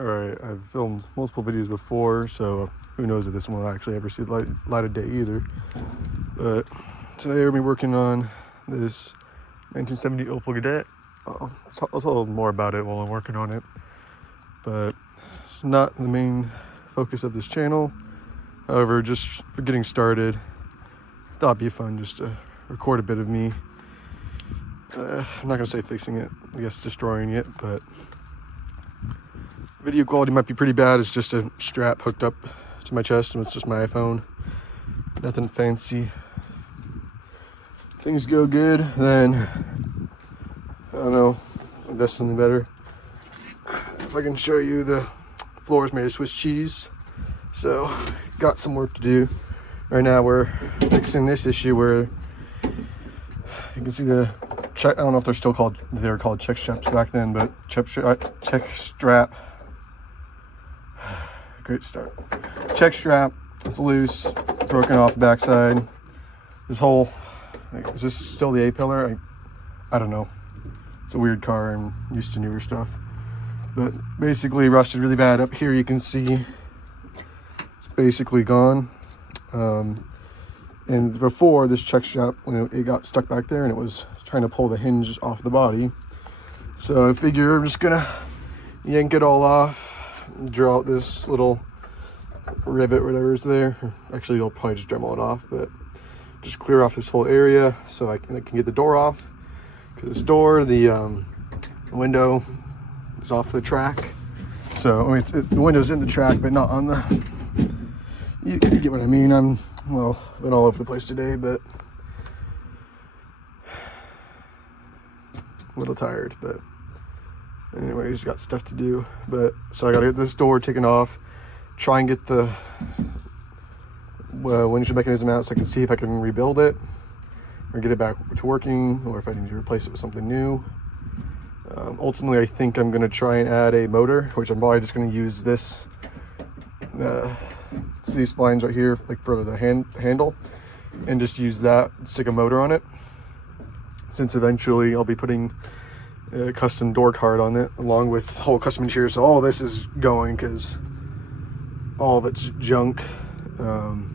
Alright, I've filmed multiple videos before, so who knows if this one will actually ever see the light of day either. But today we're going to be working on this 1970 Opel Kadett. I'll tell more about it while I'm working on it. But it's not the main focus of this channel. However, just for getting started, I thought it'd be fun just to record a bit of me. I'm not going to say fixing it, I guess destroying it, but video quality might be pretty bad. It's just a strap hooked up to my chest and it's just my iPhone. Nothing fancy. Things go good, then I don't know, invest something better. If I can show you, the floor is made of Swiss cheese, so got some work to do. Right now we're fixing this issue where you can see the check. I don't know if they're called check straps back then, but check strap. Great start. Check strap. It's loose, broken off the backside. This whole, is this still the A-pillar? I don't know. It's a weird car. I'm used to newer stuff. But basically rusted really bad. Up here you can see it's basically gone. And before, this check strap, when it got stuck back there and it was trying to pull the hinge off the body. So I figure I'm just gonna yank it all off, draw out this little rivet, whatever is there. Actually, I'll probably just Dremel it off, but just clear off this whole area so I can get the door off. Because this door, the window is off the track. So I mean, the window's in the track, but not on the. You get what I mean. I've been all over the place today, but a little tired. But anyways, got stuff to do. But so I gotta get this door taken off, try and get the windshield mechanism out so I can see if I can rebuild it or get it back to working, or if I need to replace it with something new. Ultimately, I think I'm gonna try and add a motor, which I'm probably just gonna use this. So these splines right here, like for the handle, and just use that, stick a motor on it, since eventually I'll be putting a custom door card on it along with whole custom interior. So all this is going, because all of it's junk. And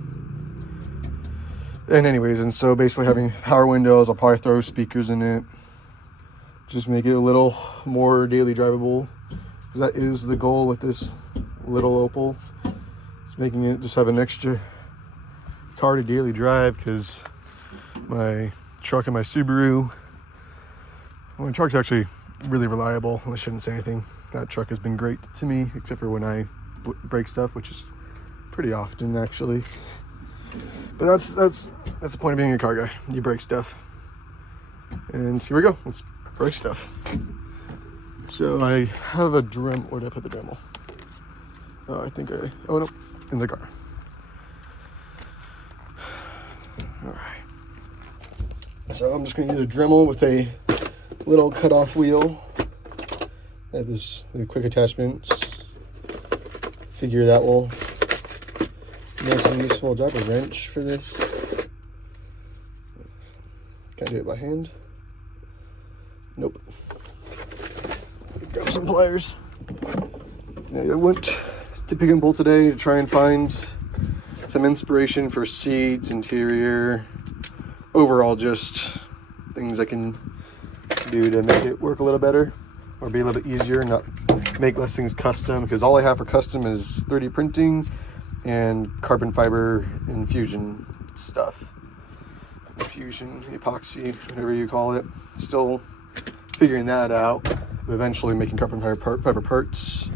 anyways, and so basically having power windows, I'll probably throw speakers in it, just make it a little more daily drivable, because that is the goal with this little Opel. Making it just have an extra car to daily drive, because my truck and my Subaru, my truck's actually really reliable. I shouldn't say anything. That truck has been great to me, except for when I break stuff, which is pretty often actually. But that's the point of being a car guy. You break stuff. And here we go. Let's break stuff. So I have a Dremel. Where did I put the Dremel? Oh no, it's in the car. All right. So I'm just gonna use a Dremel with a little cutoff wheel. I have the quick attachments. Figure that will be nice and useful. Do I have a wrench for this? Can't do it by hand. Nope. Grab some pliers. Yeah, I went to Pick and Pull today to try and find some inspiration for seats, interior, overall just things I can do to make it work a little better or be a little bit easier, not make less things custom, because all I have for custom is 3D printing and carbon fiber infusion stuff. Infusion, epoxy, whatever you call it. Still figuring that out, but eventually making carbon fiber parts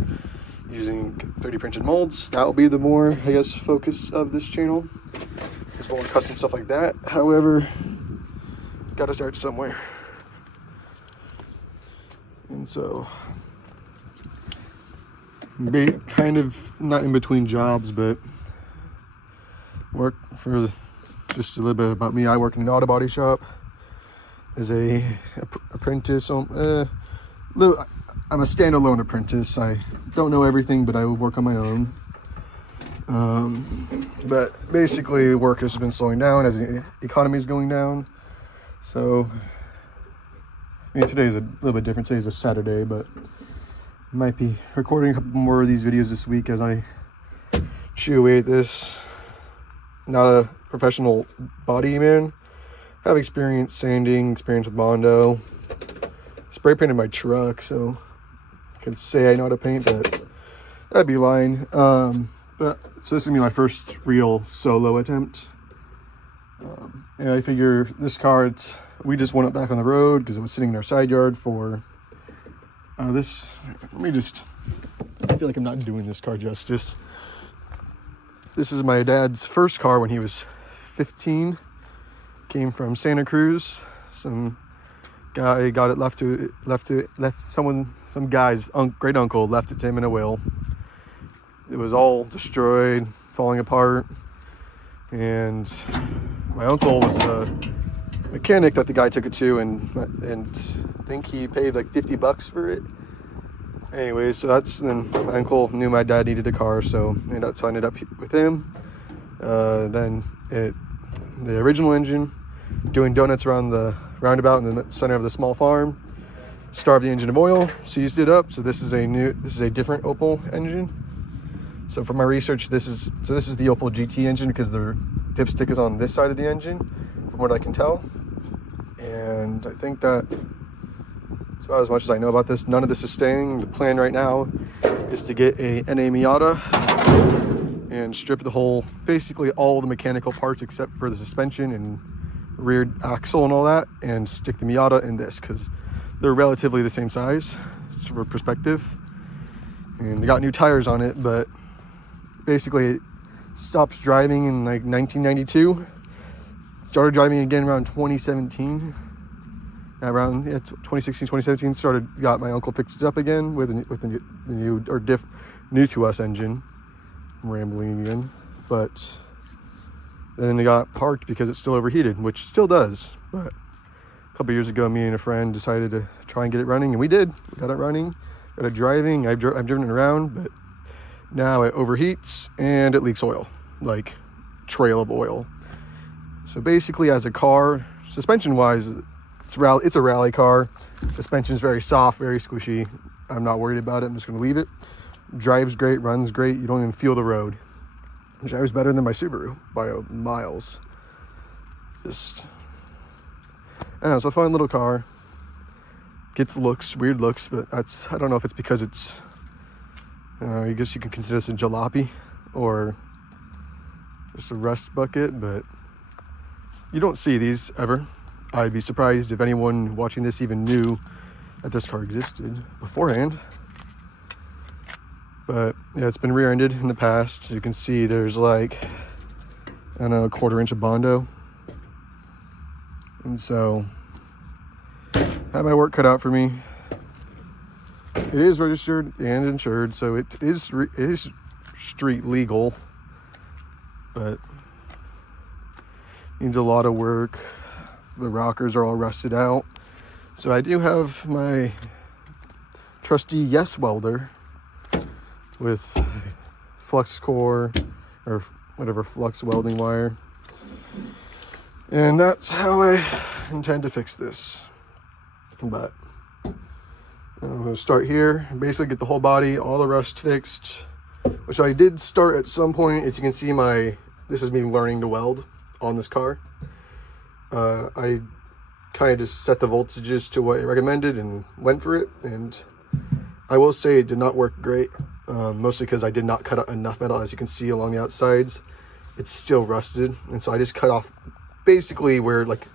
using 3D printed molds. That will be the more, I guess, focus of this channel. It's more custom stuff like that. However, gotta start somewhere. And so, be kind of not in between jobs, but work for just a little bit about me. I work in an auto body shop as a apprentice. I'm a standalone apprentice. I don't know everything, but I would work on my own. But basically, work has been slowing down as the economy is going down. So, I mean, today is a little bit different. Today's a Saturday, but Might be recording a couple more of these videos this week as I chew away at this. Not a professional body man. Have experience sanding, experience with Bondo. Spray painted my truck, so I could say I know how to paint, but that'd be lying. But so this is gonna be my first real solo attempt. And I figure this car, we just went it back on the road because it was sitting in our side yard for this. I feel like I'm not doing this car justice. This is my dad's first car when he was 15. Came from Santa Cruz. Some guy got it some guy's great uncle left it to him in a will. It was all destroyed, falling apart, and my uncle was the mechanic that the guy took it to, and I think he paid like $50 for it. Anyways, so then my uncle knew my dad needed a car, so I ended up with him. Then the original engine, doing donuts around the roundabout in the center of the small farm, starved the engine of oil, seized it up. So this is a different Opel engine. So for my research, this is the Opel GT engine because the dipstick is on this side of the engine, from what I can tell. And I think that's about as much as I know about this. None of this is staying. The plan right now is to get a NA Miata and strip basically all the mechanical parts except for the suspension and rear axle and all that, and stick the Miata in this because they're relatively the same size, just for perspective. And they got new tires on it, but basically it stops driving in like 1992. Started driving again around 2017. Around 2016, 2017, got my uncle fixed it up again with the new to us engine. I'm rambling again, but then it got parked because it's still overheated, which still does. But a couple years ago, me and a friend decided to try and get it running, and we did. We got it running, got it driving. I've driven it around, but now it overheats and it leaks oil, like trail of oil. So basically, as a car, suspension-wise, it's a rally car. Suspension's very soft, very squishy. I'm not worried about it. I'm just going to leave it. Drives great, runs great. You don't even feel the road. Drives better than my Subaru by miles. Just, I don't know, it's a fun little car. Gets weird looks, but I don't know if it's because it's, I guess you can consider this a jalopy or just a rust bucket, but you don't see these ever. I'd be surprised if anyone watching this even knew that this car existed beforehand. But yeah, it's been rear-ended in the past. So you can see there's like, I don't know, a 1/4 inch of Bondo. And so, I had my work cut out for me. It is registered and insured, so it is street legal, but needs a lot of work. The rockers are all rusted out. So I do have my trusty Yes welder with flux core or whatever flux welding wire. And that's how I intend to fix this. But I'm going to start here and basically get the whole body, all the rust fixed, which I did start at some point. As you can see, this is me learning to weld on this car. I kind of just set the voltages to what I recommended and went for it. And I will say it did not work great, mostly because I did not cut out enough metal. As you can see along the outsides, it's still rusted. And so I just cut off basically where, like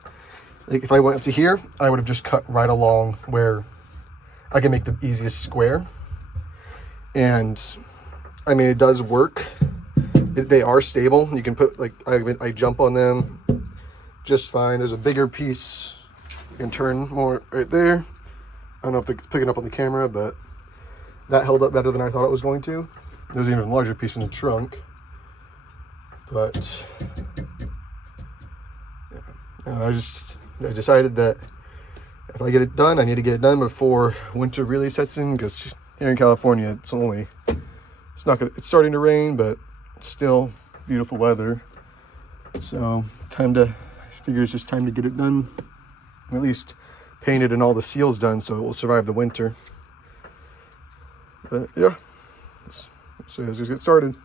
if I went up to here, I would have just cut right along where I can make the easiest square. And I mean, it does work. They are stable. You can put, like, I jump on them just fine. There's a bigger piece you can turn more right there. I don't know if it's picking up on the camera, but that held up better than I thought it was going to. There's an even larger piece in the trunk, but yeah. And I decided that if I get it done, I need to get it done before winter really sets in, because here in California, it's starting to rain, but it's still beautiful weather. So I figure it's just time to get it done, or at least painted and all the seals done so it will survive the winter. But yeah, so let's just get started.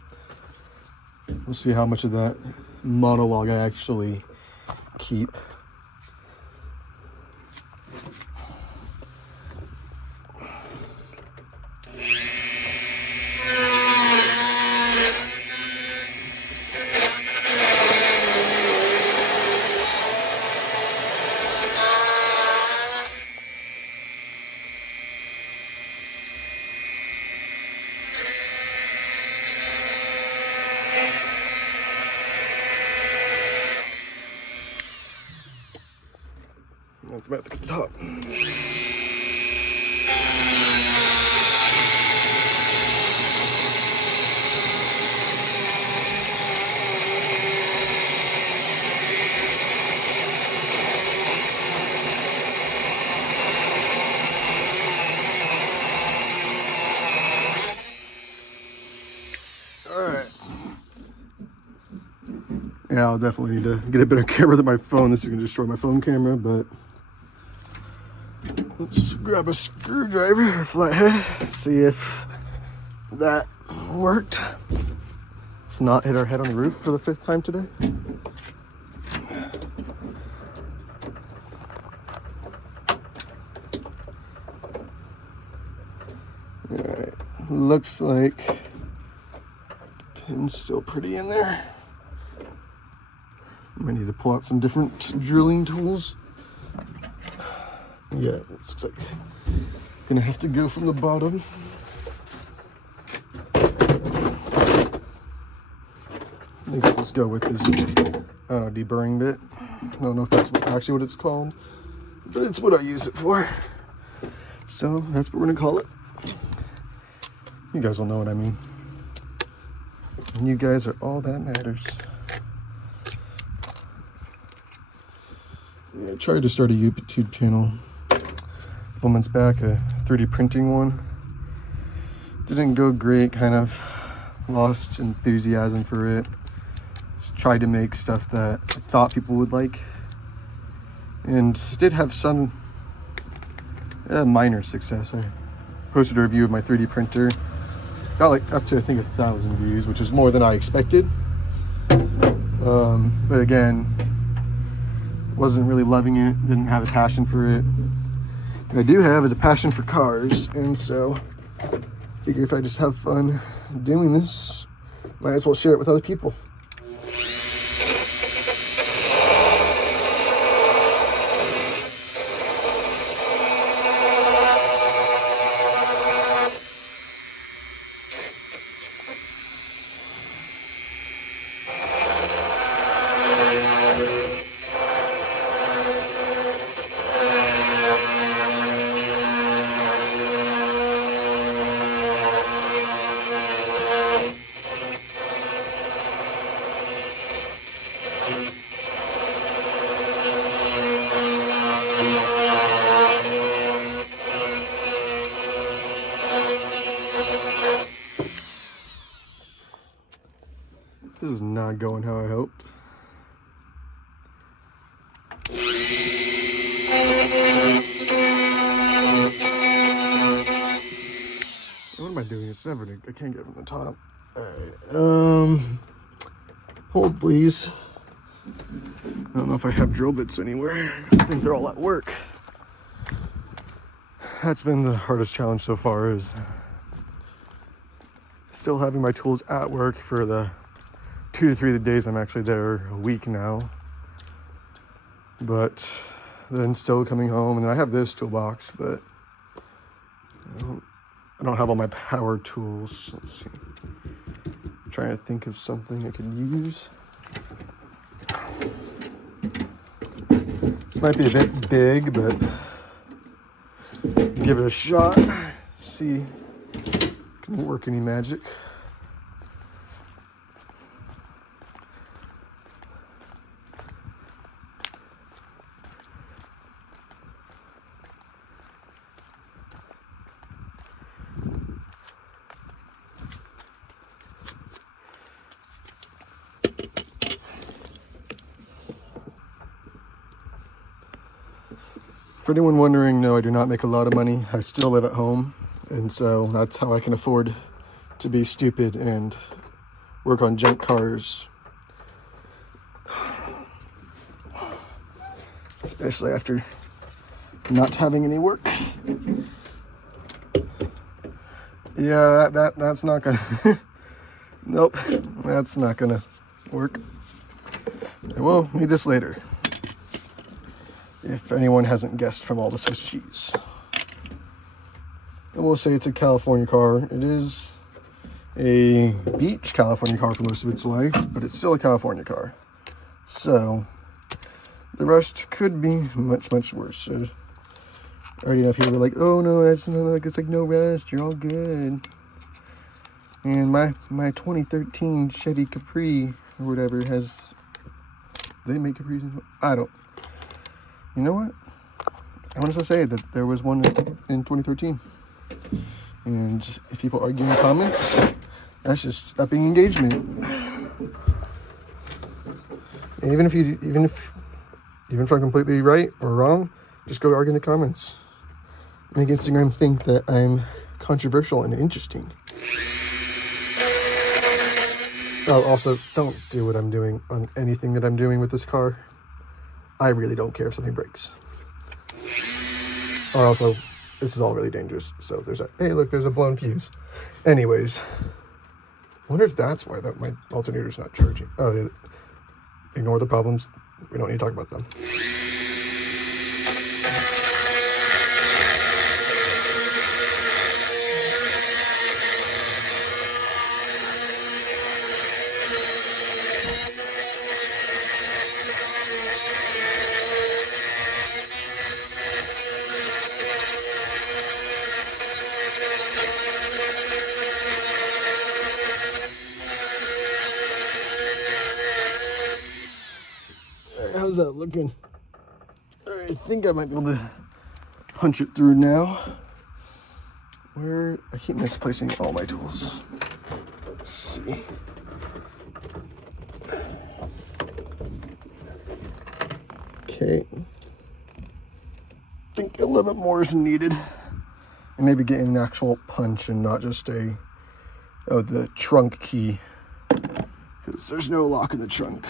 We'll see how much of that monologue I actually keep. Let's back to the top. Alright. Yeah, I'll definitely need to get a better camera than my phone. This is going to destroy my phone camera, but let's grab a screwdriver or flathead, see if that worked. Let's not hit our head on the roof for the 5th time today. Alright, looks like pin's still pretty in there. I need to pull out some different drilling tools. Yeah, it looks like gonna have to go from the bottom. I think I'll just go with this deburring bit. I don't know if that's actually what it's called, but it's what I use it for. So that's what we're gonna call it. You guys will know what I mean. And you guys are all that matters. Yeah, I tried to start a YouTube channel a couple months back, a 3D printing one. Didn't go great, kind of lost enthusiasm for it. Just tried to make stuff that I thought people would like. And did have some minor success. I posted a review of my 3D printer. Got like up to, I think, 1,000 views, which is more than I expected. But again, wasn't really loving it, didn't have a passion for it. What I do have is a passion for cars, and so I figure if I just have fun doing this, might as well share it with other people. This is not going how I hoped. What am I doing? It's never, I can't get from the top. Alright, hold please. I don't know if I have drill bits anywhere. I think they're all at work. That's been the hardest challenge so far, is still having my tools at work for the 2 to 3 days I'm actually there a week now. But then still coming home, and then I have this toolbox, but I don't have all my power tools. Let's see. I'm trying to think of something I could use. This might be a bit big, but give it a shot. See, can it work any magic? For anyone wondering, no, I do not make a lot of money. I still live at home. And so that's how I can afford to be stupid and work on junk cars. Especially after not having any work. Yeah, that's not gonna nope, that's not gonna work. I will need this later, if anyone hasn't guessed from all the Swiss cheese. I will say it's a California car. It is a beach California car for most of its life, but it's still a California car. So the rest could be much, much worse. So, already enough people were like, oh no, that's not like, it's like no rust, you're all good. And my 2013 Chevy Capri or whatever has, they make Capris? I don't. You know what? I want to say that there was one in 2013. And if people argue in comments, that's just upping engagement. And even if I'm completely right or wrong, just go argue in the comments. Make Instagram think that I'm controversial and interesting. Oh, also, don't do what I'm doing on anything that I'm doing with this car. I really don't care if something breaks. Or also, this is all really dangerous. So there's a, hey look, there's a blown fuse. Anyways, wonder if that's why my alternator's not charging. Oh, ignore the problems. We don't need to talk about them. How's that looking? I think I might be able to punch it through now. I keep misplacing all my tools. Let's see. Okay. I think a little bit more is needed. And maybe getting an actual punch and not just the trunk key. Because there's no lock in the trunk.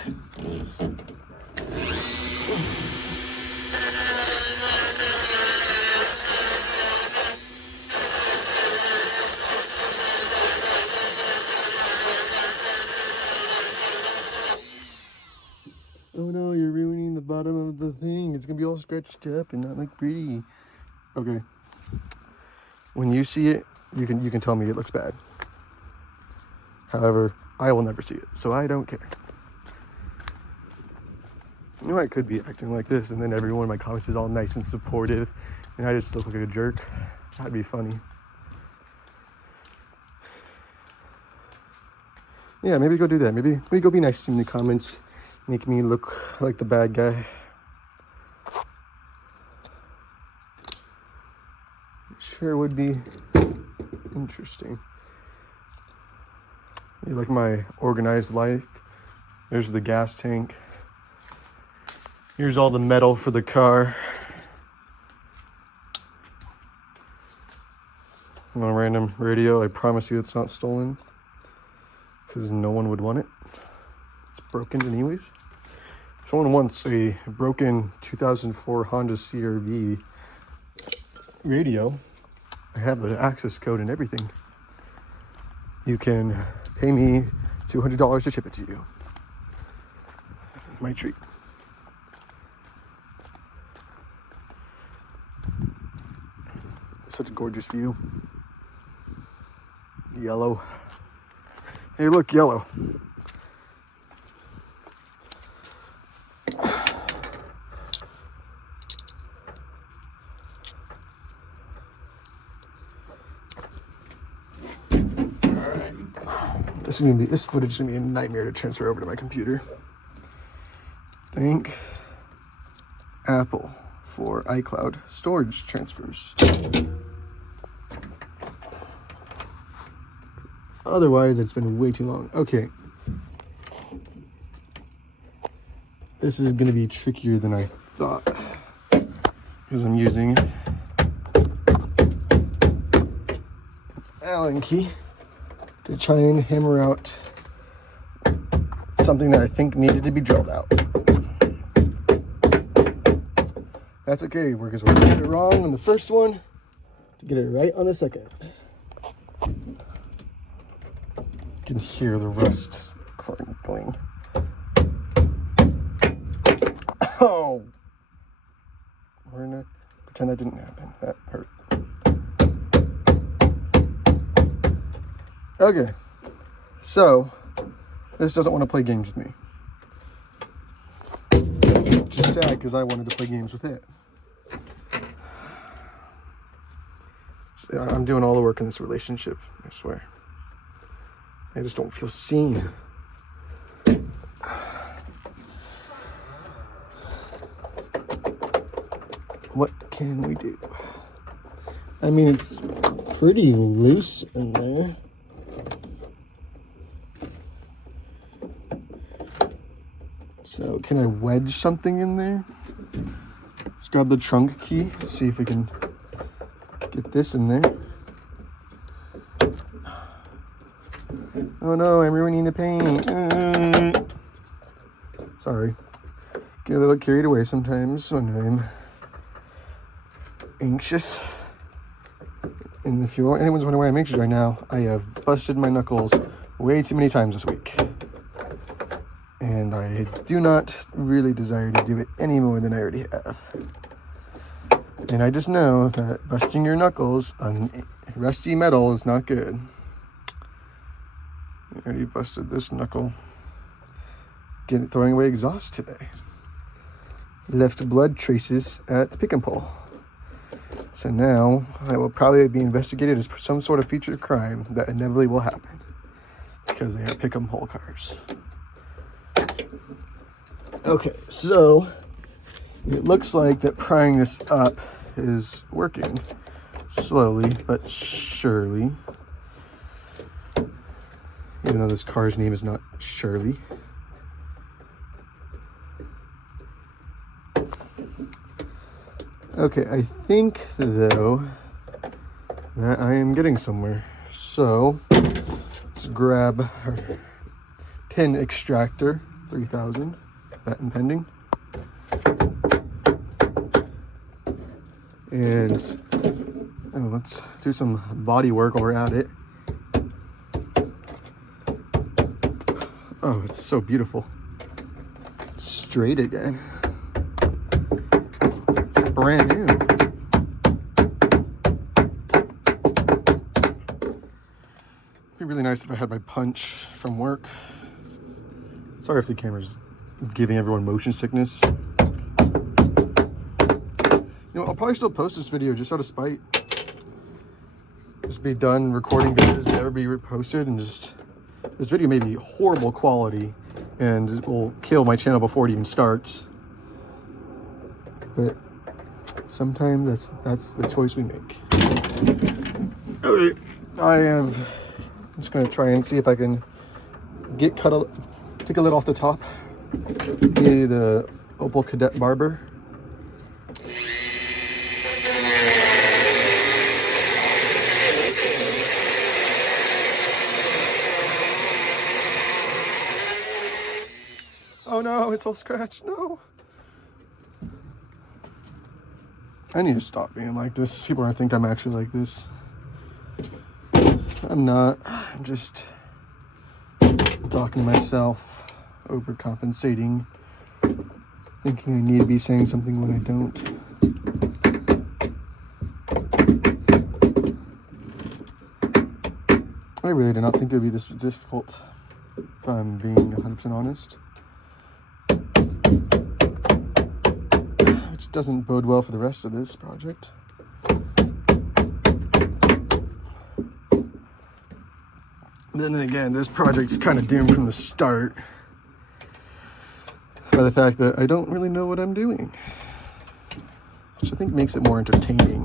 Oh no, you're ruining the bottom of the thing. It's gonna be all scratched up and not like pretty. Okay. When you see it, you can tell me it looks bad. However, I will never see it, so I don't care. You know, I could be acting like this, and then everyone in my comments is all nice and supportive, and I just look like a jerk. That'd be funny. Yeah, maybe go do that. Maybe go be nice in the comments. Make me look like the bad guy. Sure would be interesting. You like my organized life? There's the gas tank. Here's all the metal for the car. On a random radio, I promise you it's not stolen. Because no one would want it. It's broken anyways. Someone wants a broken 2004 Honda CR-V radio. I have the access code and everything. You can pay me $200 to ship it to you. My treat. Such a gorgeous view. Yellow. Hey, look, yellow. This footage is gonna be a nightmare to transfer over to my computer. Thank Apple for iCloud storage transfers. Otherwise, it's been way too long. Okay. This is gonna be trickier than I thought because I'm using Allen key to try and hammer out something that I think needed to be drilled out. That's okay, because we're gonna get it wrong on the first one to get it right on the second. You can hear the rust crinkling. Oh! We're gonna pretend that didn't happen. That hurt. Okay, so this doesn't want to play games with me. Which is sad because I wanted to play games with it. So I'm doing all the work in this relationship, I swear. I just don't feel seen. What can we do? I mean, it's pretty loose in there. So can I wedge something in there? Let's grab the trunk key, see if we can get this in there. Oh no, I'm ruining the paint. Sorry. Get a little carried away sometimes when I'm anxious. And if anyone's wondering why I'm anxious right now, I have busted my knuckles way too many times this week. And I do not really desire to do it any more than I already have. And I just know that busting your knuckles on rusty metal is not good. I already busted this knuckle. Throwing away exhaust today. Left blood traces at the pick and pull. So now I will probably be investigated as some sort of featured crime that inevitably will happen. Because they are pick and pull cars. Okay, so it looks like that prying this up is working slowly but surely. Even though this car's name is not Shirley. Okay, I think though that I am getting somewhere. So let's grab our pin extractor 3000. Patent pending. And let's do some body work while we're at it. Oh, it's so beautiful. Straight again. It's brand new. It'd be really nice if I had my punch from work. Sorry if the camera's giving everyone motion sickness. You know, I'll probably still post this video just out of spite. Just be done recording videos, never be reposted, and just... This video may be horrible quality and it will kill my channel before it even starts. But sometimes that's the choice we make. Okay, I'm just gonna try and see if I can take a lid off the top. The Opel Kadett Barber. Oh no, it's all scratched. No. I need to stop being like this. People are gonna think I'm actually like this. I'm not. I'm just talking to myself, overcompensating, thinking I need to be saying something when I don't. I really did not think it would be this difficult, if I'm being 100% honest. Which doesn't bode well for the rest of this project. Then again, this project's kind of doomed from the start by the fact that I don't really know what I'm doing, which I think makes it more entertaining.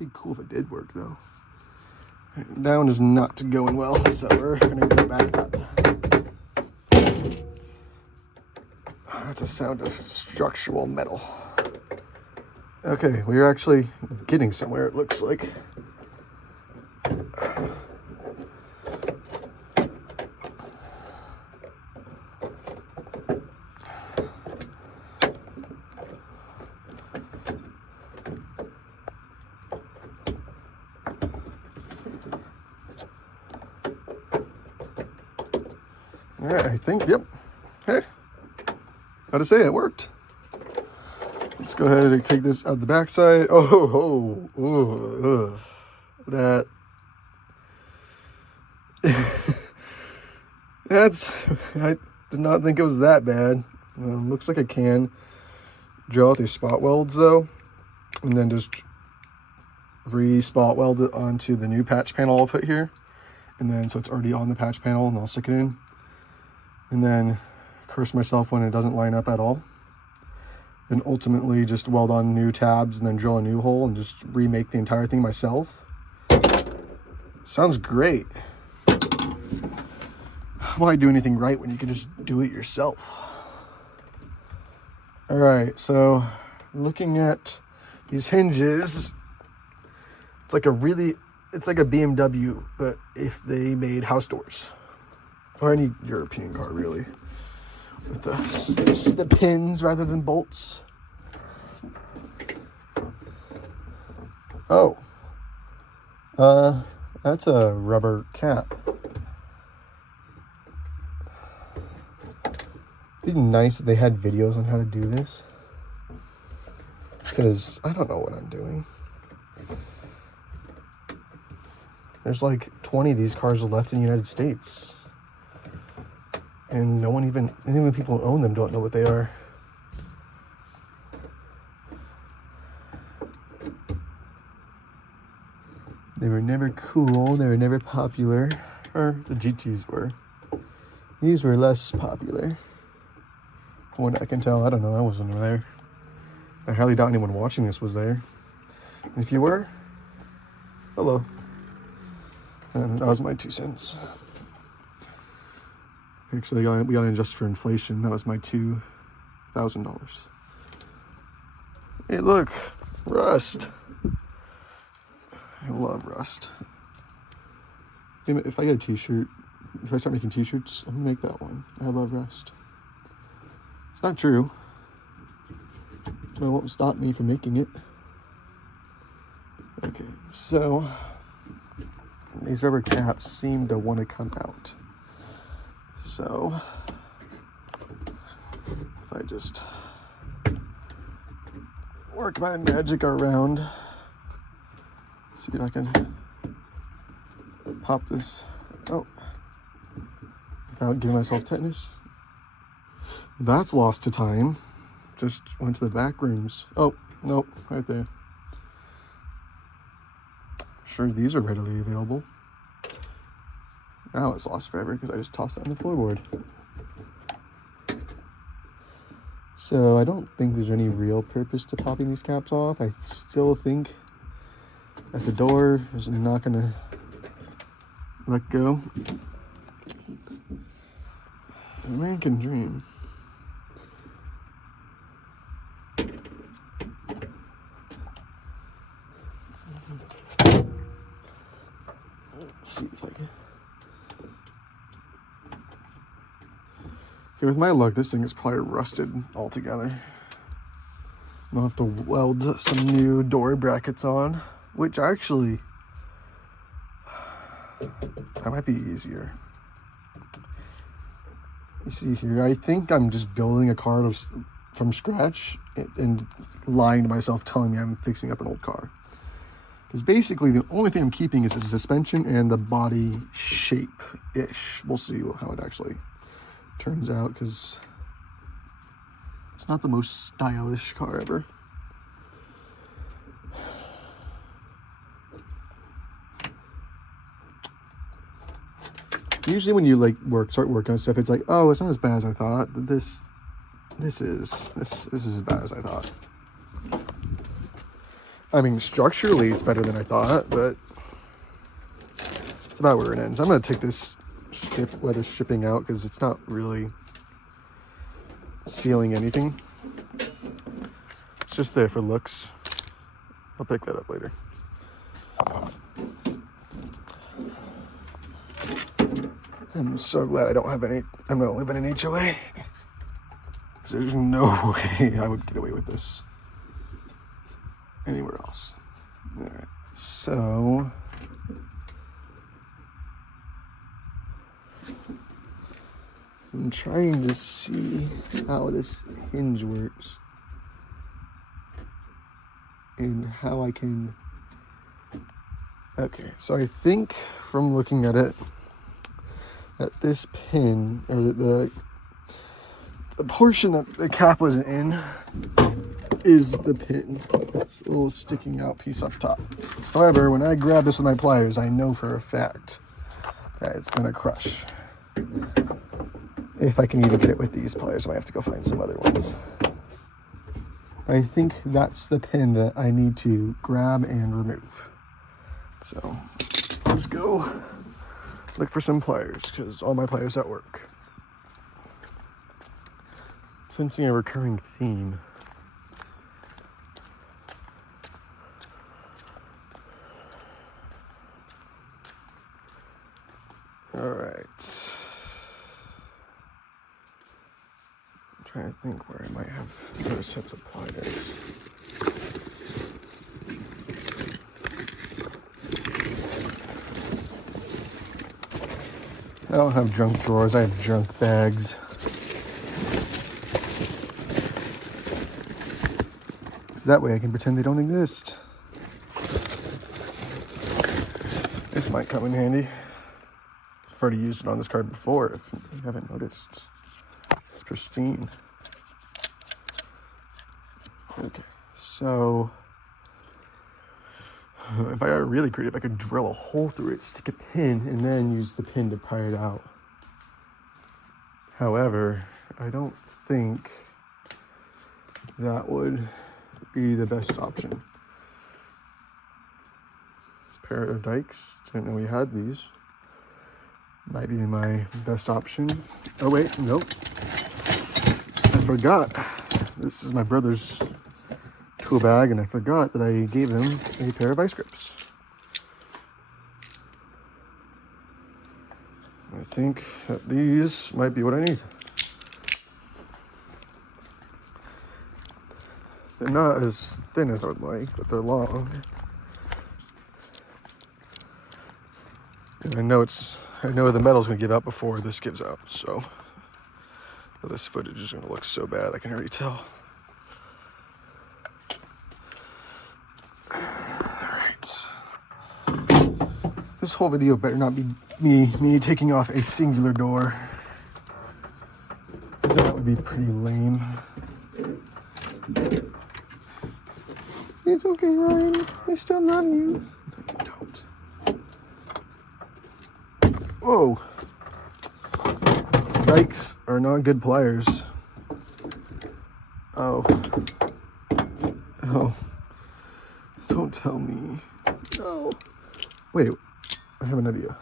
Be cool if it did work, though. Down is not going well, so we're gonna go back up. That's a sound of structural metal. Okay, we're actually getting somewhere, it looks like. All right, I think, yep. Hey, gotta say, it worked. Let's go ahead and take this out the backside. That. I did not think it was that bad. Looks like I can drill out these spot welds though, and then just re-spot weld it onto the new patch panel I'll put here. And then, so it's already on the patch panel, and I'll stick it in. And then curse myself when it doesn't line up at all. Then ultimately just weld on new tabs and then drill a new hole and just remake the entire thing myself. Sounds great. Why do anything right when you can just do it yourself? All right, so looking at these hinges, it's like a BMW, but if they made house doors. Or any European car, really. With the pins rather than bolts. Oh. That's a rubber cap. It'd be nice if they had videos on how to do this. Because I don't know what I'm doing. There's like 20 of these cars left in the United States. And no one even people who own them don't know what they are. They were never cool, they were never popular. Or the GTs were. These were less popular. From what I can tell, I don't know, I wasn't there. I highly doubt anyone watching this was there. And if you were, hello. And that was my 2 cents. Actually, we got to adjust for inflation. That was my $2,000. Hey, look, rust. I love rust. If I get a t-shirt, if I start making t-shirts, I'm gonna make that one. I love rust. It's not true, but it won't stop me from making it. Okay, so these rubber caps seem to want to come out. So if I just work my magic around, see if I can pop this out without giving myself tetanus. That's lost to time. Just went to the back rooms. Oh, nope, right there. Sure, these are readily available. Now it's lost forever because I just tossed it on the floorboard. So I don't think there's any real purpose to popping these caps off. I still think that the door is not gonna let go. A man can dream. Let's see if I can. Okay, with my luck, this thing is probably rusted altogether. I'll have to weld some new door brackets on, which actually, that might be easier. You see here, I think I'm just building a car from scratch and lying to myself, telling me I'm fixing up an old car. Because basically the only thing I'm keeping is the suspension and the body shape-ish. We'll see how it actually turns out, because it's not the most stylish car ever. Usually when you start working on stuff, it's like, oh, it's not as bad as I thought. This is as bad as I thought. I mean, structurally it's better than I thought, but it's about where it ends. I'm gonna take this weather stripping out because it's not really sealing anything. It's just there for looks. I'll pick that up later. I'm so glad I don't live in an HOA. Because there's no way I would get away with this anywhere else. Alright, so I'm trying to see how this hinge works and how I can. Okay, so I think from looking at it that this pin, or the portion that the cap was in, is the pin. That's a little sticking out piece up top. However, when I grab this with my pliers, I know for a fact that it's gonna crush. If I can even get it with these pliers, I might have to go find some other ones. I think that's the pin that I need to grab and remove. So let's go look for some pliers, because all my pliers at work. Sensing a recurring theme. All right. I'm trying to think where I might have other sets of pliers. I don't have junk drawers, I have junk bags. So that way I can pretend they don't exist. This might come in handy. I've already used it on this card before, if you haven't noticed. It's pristine. Okay, so if I are really creative, I could drill a hole through it, stick a pin, and then use the pin to pry it out. However, I don't think that would be the best option. Pair of dikes, didn't know we had these. Might be my best option. Oh wait, nope. I forgot. This is my brother's tool bag, and I forgot that I gave him a pair of vice grips. I think that these might be what I need. They're not as thin as I would like, but they're long. And I know the metal's gonna give out before this gives out, so this footage is gonna look so bad, I can already tell. This whole video better not be me taking off a singular door, because that would be pretty lame. It's okay, Ryan. I still love you. No, you don't. Whoa. Dikes are not good pliers. Oh. Oh. Don't tell me. No. Wait. I have an idea.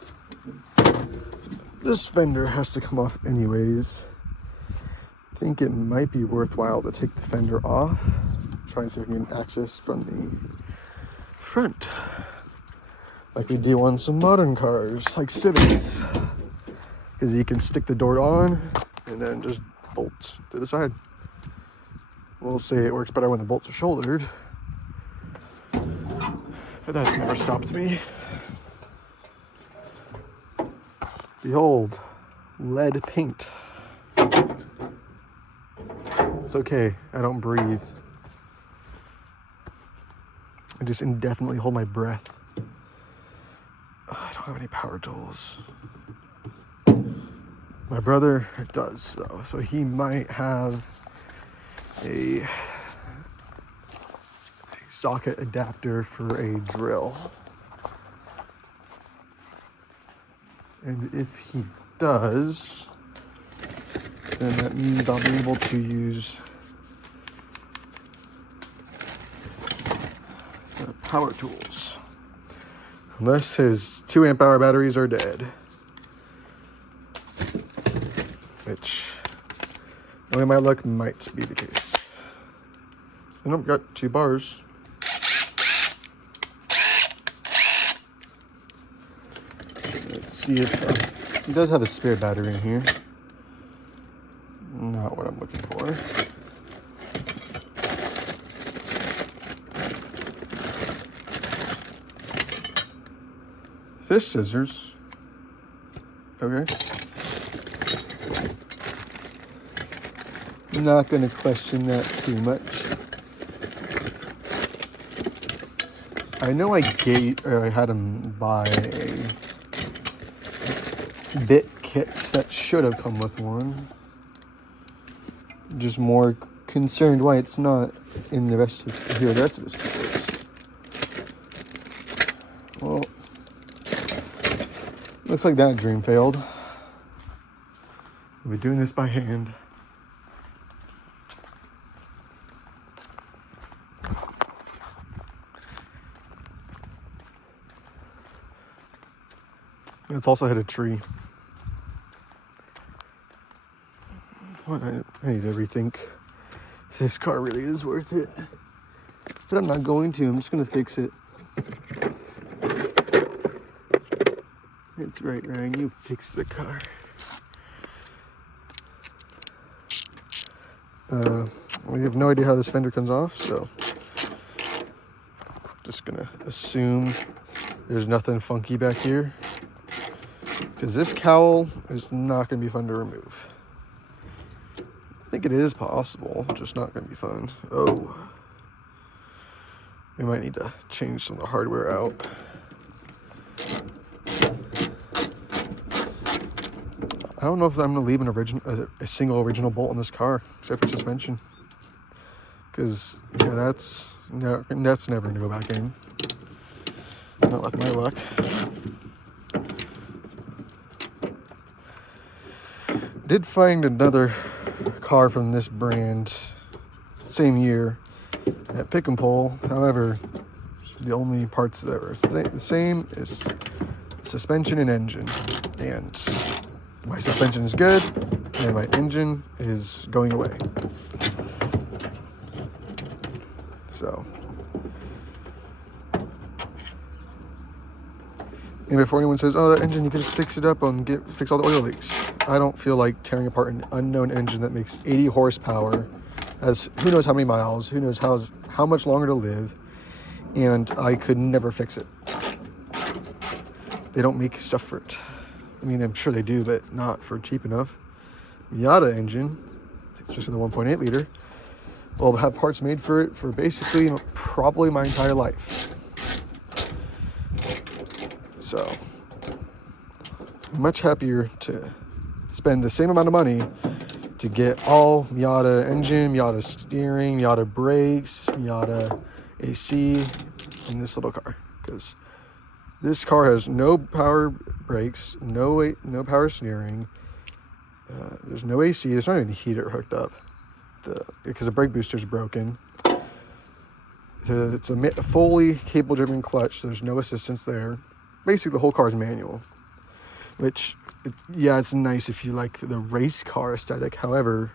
This fender has to come off anyways. I think it might be worthwhile to take the fender off. Try and see if we can access from the front. Like we do on some modern cars, like Civics. Because you can stick the door on and then just bolt to the side. We'll say it works better when the bolts are shouldered. But that's never stopped me. Behold, lead paint. It's okay, I don't breathe. I just indefinitely hold my breath. I don't have any power tools. My brother does though, so he might have a socket adapter for a drill. And if he does, then that means I'll be able to use the power tools. Unless his 2 amp hour batteries are dead. Which, the way my luck might be the case. And I've got 2 bars. Let's see if he does have a spare battery in here. Not what I'm looking for. Fish scissors. Okay. I'm not going to question that too much. I know I had him buy a bit kit that should have come with one. Just more concerned why it's not in the rest of his kits. Well, looks like that dream failed. We'll be doing this by hand. It's also hit a tree. I need to rethink if this car really is worth it. But I'm not going to. I'm just going to fix it. That's right, Ryan. You fix the car. We have no idea how this fender comes off, so just going to assume there's nothing funky back here. Because this cowl is not going to be fun to remove. I think it is possible, just not going to be fun. Oh. We might need to change some of the hardware out. I don't know if I'm going to leave a single original bolt on this car, except for suspension. Because, yeah, that's never going to go back in. Not with my luck. Did find another car from this brand, same year, at Pick and Pull. However, the only parts that were the same is suspension and engine. And my suspension is good, and my engine is going away. So, and before anyone says, "Oh, that engine, you could just fix it up and fix all the oil leaks," I don't feel like tearing apart an unknown engine that makes 80 horsepower, has who knows how many miles, who knows how much longer to live, and I could never fix it. They don't make stuff for it. I mean, I'm sure they do, but not for cheap enough. Miata engine, especially the 1.8 liter, will have parts made for it for basically probably my entire life. So, much happier to spend the same amount of money to get all Miata engine, Miata steering, Miata brakes, Miata AC in this little car. Because this car has no power brakes, no power steering, there's no AC, there's not even a heater hooked up because the brake booster is broken. It's a fully cable-driven clutch, so there's no assistance there. Basically, the whole car is manual, which, it's nice if you like the race car aesthetic. However,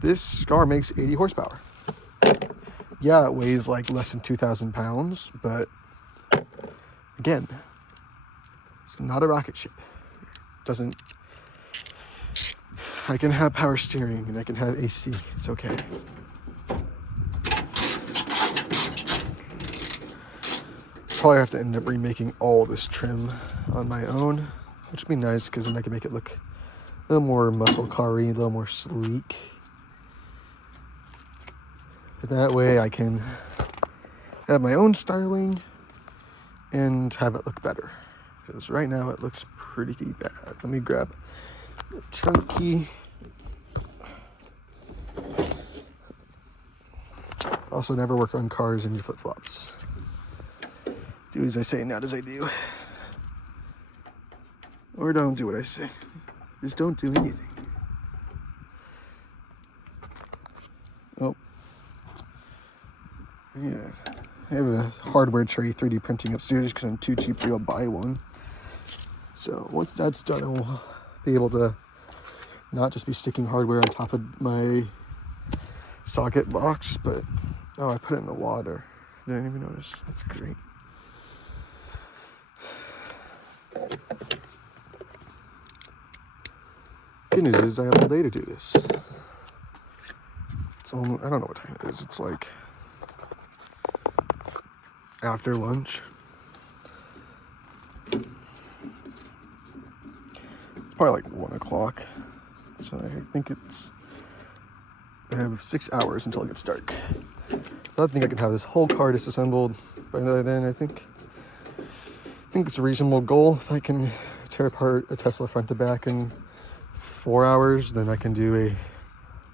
this car makes 80 horsepower. Yeah, it weighs like less than 2,000 pounds, but again, it's not a rocket ship. I can have power steering and I can have AC. It's okay. Probably have to end up remaking all this trim on my own, which would be nice because then I can make it look a little more muscle car-y, a little more sleek. But that way I can have my own styling and have it look better. Because right now it looks pretty bad. Let me grab the trunk key. Also, never work on cars in your flip-flops. Do as I say, not as I do. Or don't do what I say. Just don't do anything. Oh. Yeah. I have a hardware tray 3D printing upstairs because I'm too cheap to go buy one. So once that's done, I'll be able to not just be sticking hardware on top of my socket box, but, I put it in the water. Didn't even notice. That's great. Good news is I have all day to do this. It's only, I don't know what time it is. It's like after lunch. It's probably like 1 o'clock. So I think I have 6 hours until it gets dark. So I think I can have this whole car disassembled by then. I think it's a reasonable goal. If I can tear apart a Tesla front to back in 4 hours, then I can do a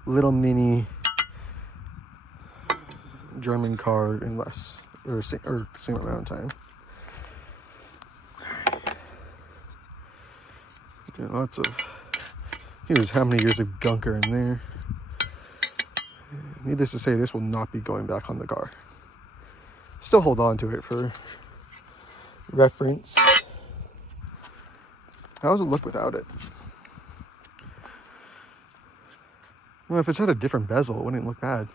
little mini German car in less or same amount of time. Okay, lots of, here's how many years of gunk are in there. Needless to say, this will not be going back on the car. Still hold on to it for reference. How does it look without it? Well, if it's had a different bezel, it wouldn't look bad.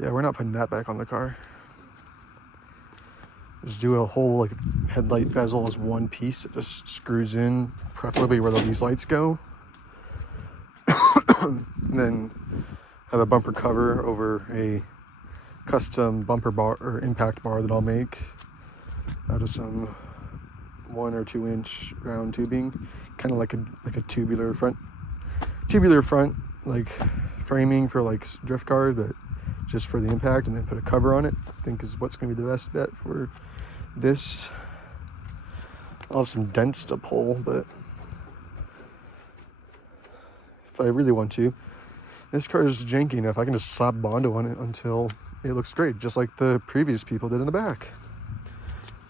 Yeah, we're not putting that back on the car. Just do a whole like headlight bezel as one piece. It just screws in, preferably where these lights go. And then have a bumper cover over a custom bumper bar or impact bar that I'll make out of some 1 or 2 inch round tubing, kind of like a tubular front like framing for like drift cars, but just for the impact, and then put a cover on it. I think is what's going to be the best bet for this. I'll have some dents to pull, but if I really want to, this car is janky enough. I can just slap Bondo on it until it looks great, just like the previous people did in the back.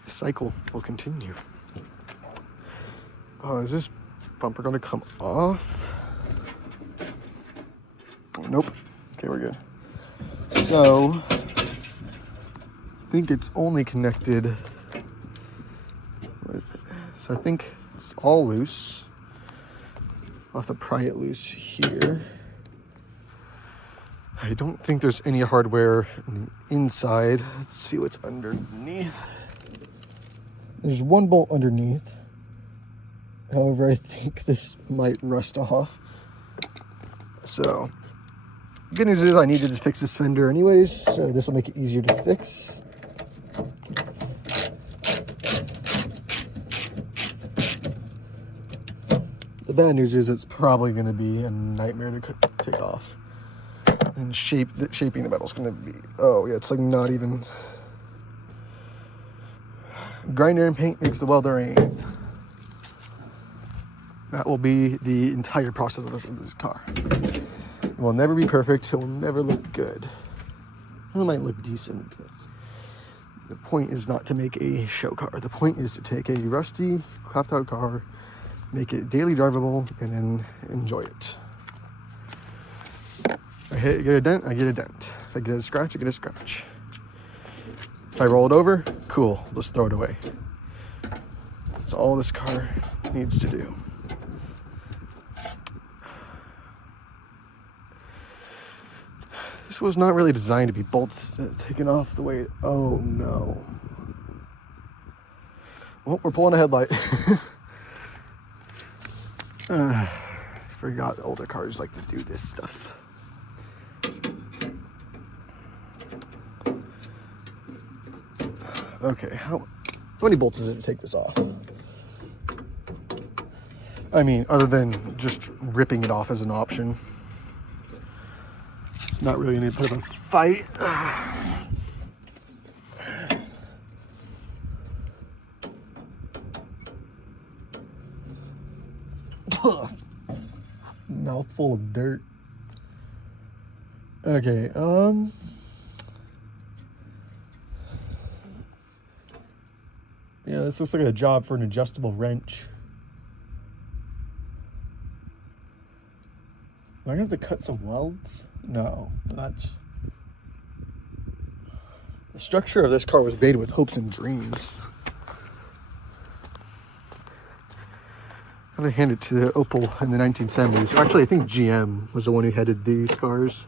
The cycle will continue. Oh, is this bumper going to come off? Nope. Okay, we're good. So, I think it's only connected. So I think it's all loose. I'll have to pry it loose here. I don't think there's any hardware on the inside. Let's see what's underneath. There's one bolt underneath. However, I think this might rust off. So, good news is I needed to fix this fender anyways, so this will make it easier to fix. The bad news is it's probably going to be a nightmare to take off. And shaping the metal is going to be, oh yeah, it's like not even. Grinder and paint makes the welder ain't. That will be the entire process of this car. It will never be perfect. It will never look good. It might look decent, but the point is not to make a show car. The point is to take a rusty, clapped out car, make it daily drivable, and then enjoy it. If I get a dent, I get a dent. If I get a scratch, I get a scratch. If I roll it over, cool, just throw it away. That's all this car needs to do. This was not really designed to be bolts taken off the way, oh no. Well, we're pulling a headlight. I forgot older cars like to do this stuff. Okay, how many bolts does it take this off? I mean, other than just ripping it off as an option. It's not really going to put up a fight. Mouthful of dirt. Okay, yeah, this looks like a job for an adjustable wrench. Am I gonna have to cut some welds? No, that's... The structure of this car was made with hopes and dreams. I'm gonna hand it to the Opel in the 1970s. Actually, I think GM was the one who headed these cars.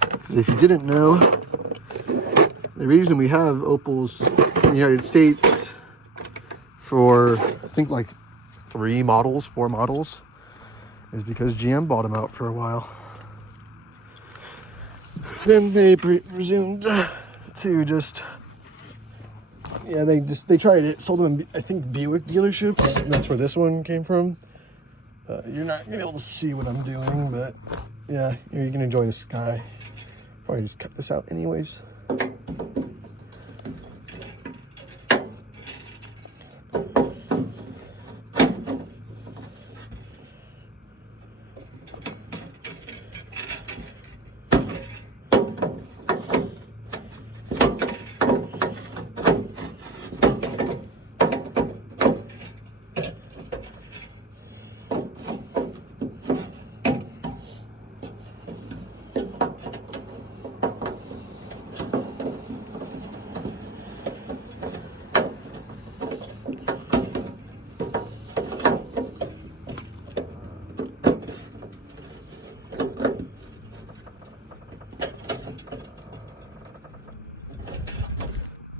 Because if you didn't know, the reason we have Opels in the United States for, I think like 4 models, is because GM bought them out for a while. Then they presumed to just, yeah, they tried it, sold them in, I think, Buick dealerships, and that's where this one came from. You're not gonna be able to see what I'm doing, but yeah, you can enjoy this guy. Probably just cut this out anyways.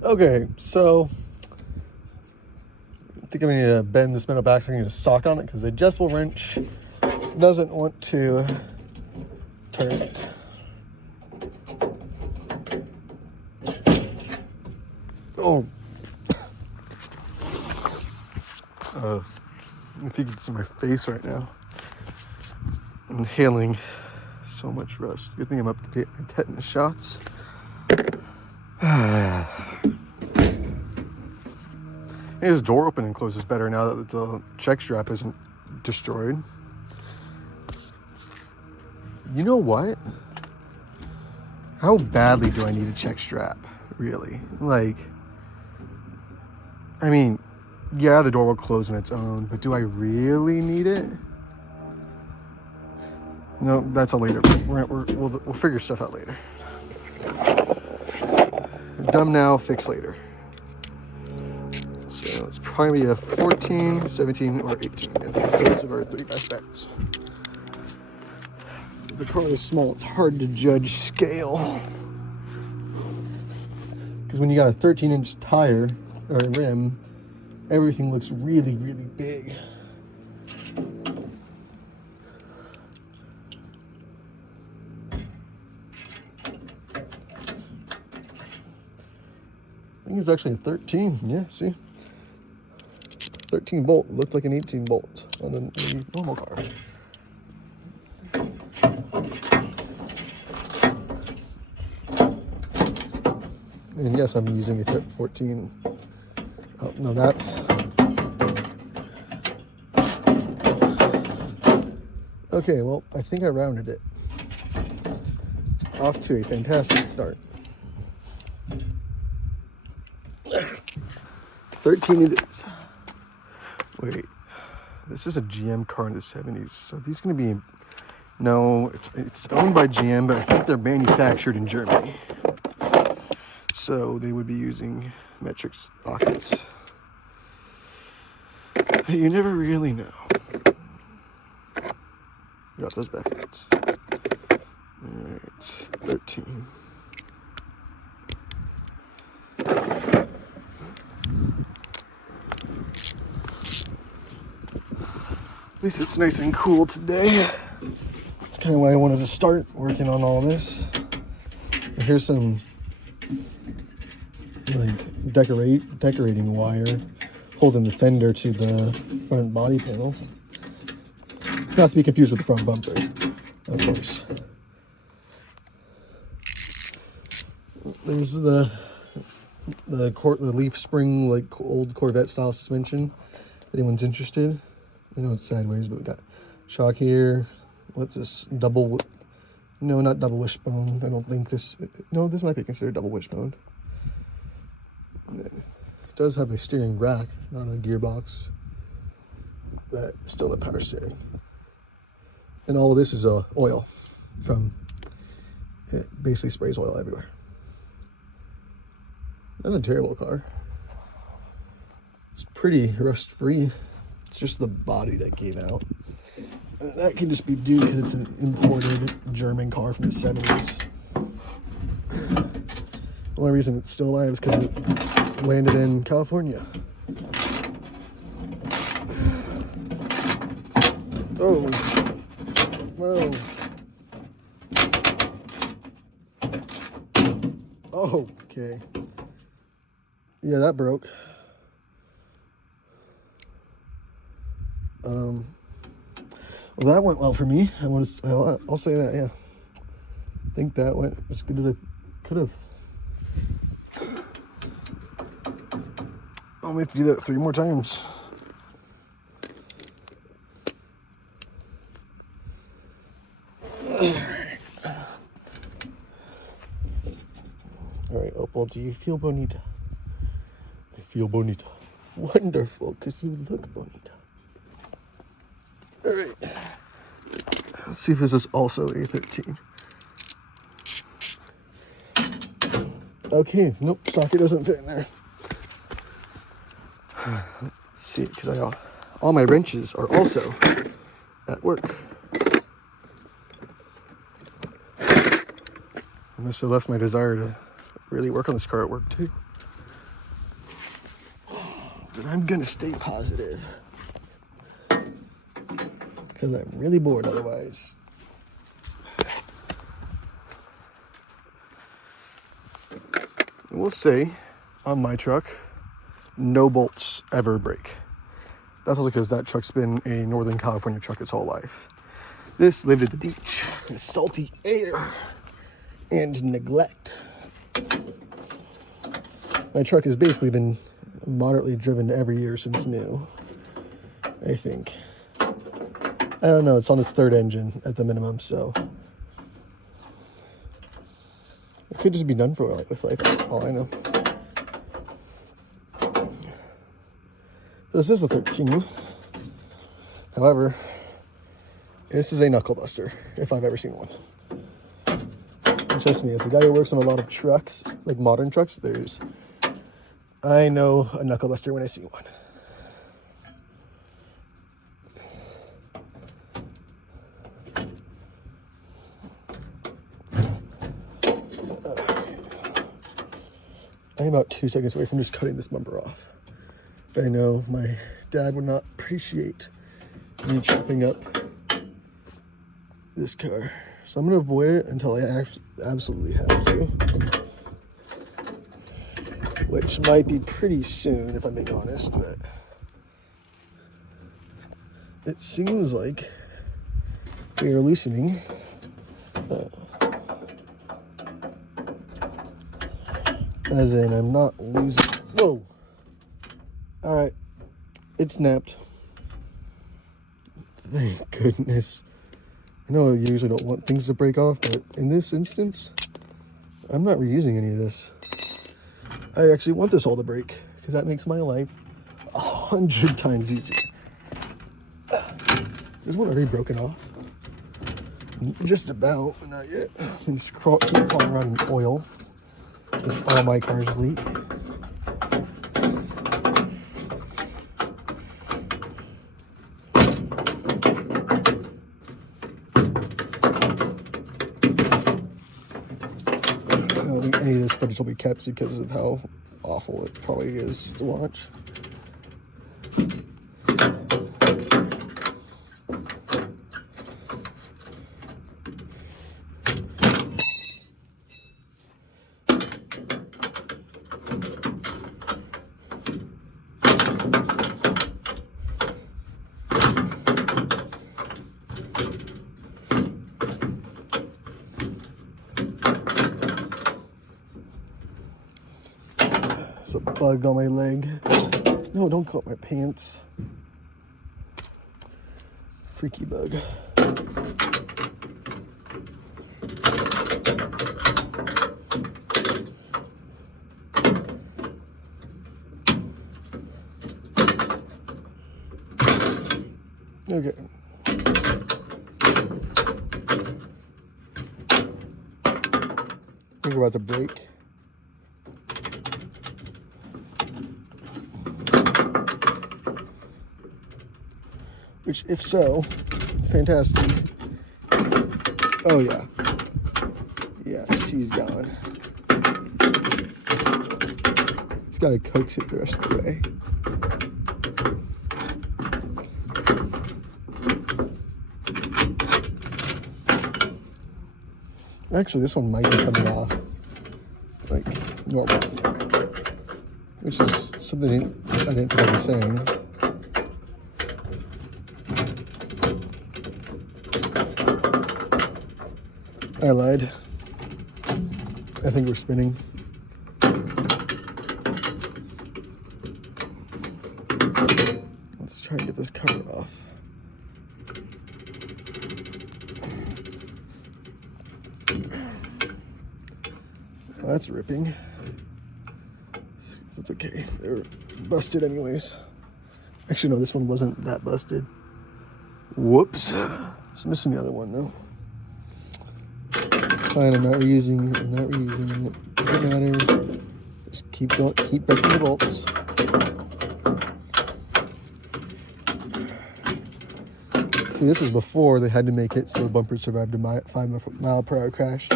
Okay, so I think I'm gonna need to bend this metal back so I can get a sock on it because the adjustable wrench doesn't want to turn it. Oh. If you can see my face right now, I'm inhaling so much rust. Good thing I'm up to date with my tetanus shots. His door open and closes better now that the check strap isn't destroyed. You know what? How badly do I need a check strap, really? Like, I mean, yeah, the door will close on its own, but do I really need it? No, that's a later. We'll figure stuff out later. Dumb now, fix later. So it's probably a 14, 17, or 18. I think those are our three best bets. The car is small, it's hard to judge scale. Because when you got a 13-inch tire or rim, everything looks really, really big. I think it's actually a 13. Yeah, see? 13 bolt. Looked like an 18 bolt on a normal car. And yes, I'm using a 14. Oh, no, that's... Okay, well, I think I rounded it. Off to a fantastic start. 13 it is. Wait, this is a GM car in the 70s, so these are going to be... No, it's owned by GM, but I think they're manufactured in Germany. So they would be using metric sockets. You never really know. Got those backwards. Alright, 13. At least it's nice and cool today. That's kind of why I wanted to start working on all this. Here's some like decorating wire holding the fender to the front body panel. Not to be confused with the front bumper, of course. There's the leaf spring, like old Corvette style suspension. If anyone's interested. I know it's sideways, but we got shock here. What's this? No, not double wishbone. I don't think this... No, this might be considered double wishbone. It does have a steering rack, not a gearbox. But still the power steering. And all of this is oil from... It basically sprays oil everywhere. Not a terrible car. It's pretty rust-free. It's just the body that gave out. That can just be due because it's an imported German car from the 70s. The only reason it's still alive is because it landed in California. Oh, Whoa. Oh, okay. Yeah, that broke. Well, that went well for me. I'll say that, yeah. I think that went as good as I could have. I'll have to do that 3 more times. All right, Opal, do you feel bonita? I feel bonita. Wonderful, because you look bonita. All right. Let's see if this is also A13. Okay, nope, socket doesn't fit in there. Let's see, because all my wrenches are also at work. I must have left my desire to really work on this car at work too. But I'm gonna stay positive, because I'm really bored otherwise. I will say, on my truck, no bolts ever break. That's also because that truck's been a Northern California truck its whole life. This lived at the beach, in salty air and neglect. My truck has basically been moderately driven every year since new, I think. I don't know, it's on its 3rd engine at the minimum, so it could just be done for with life, all I know. So this is a 13. However, this is a knuckle buster, if I've ever seen one. And trust me, as a guy who works on a lot of trucks, like modern trucks, I know a knuckle buster when I see one. I'm about 2 seconds away from just cutting this bumper off. I know my dad would not appreciate me chopping up this car. So I'm going to avoid it until I absolutely have to. Which might be pretty soon, if I'm being honest, but it seems like we are loosening. As in, I'm not losing. Whoa! Alright, it snapped. Thank goodness. I know you usually don't want things to break off, but in this instance, I'm not reusing any of this. I actually want this all to break, because that makes my life 100 times easier. Is one already broken off? Just about, but not yet. I'm just keep crawling around in oil, because all my cars leak. I don't think any of this footage will be kept because of how awful it probably is to watch. There's a bug on my leg. No, don't cut my pants. Freaky bug. Okay. I think we're about to break. Which, if so, fantastic. Oh, yeah. Yeah, she's gone. It's got to coax it the rest of the way. Actually, this one might be coming off like normal, which is something I didn't think I was saying. I lied. I think we're spinning. Let's try to get this cover off. Oh, that's ripping. It's okay. They were busted anyways. Actually, no, this one wasn't that busted. Whoops. Just missing the other one though. It's fine. I'm not reusing it. Doesn't matter. Just keep going. Keep breaking the bolts. See, this was before they had to make it so bumper survived a 5-mile-per-hour crash.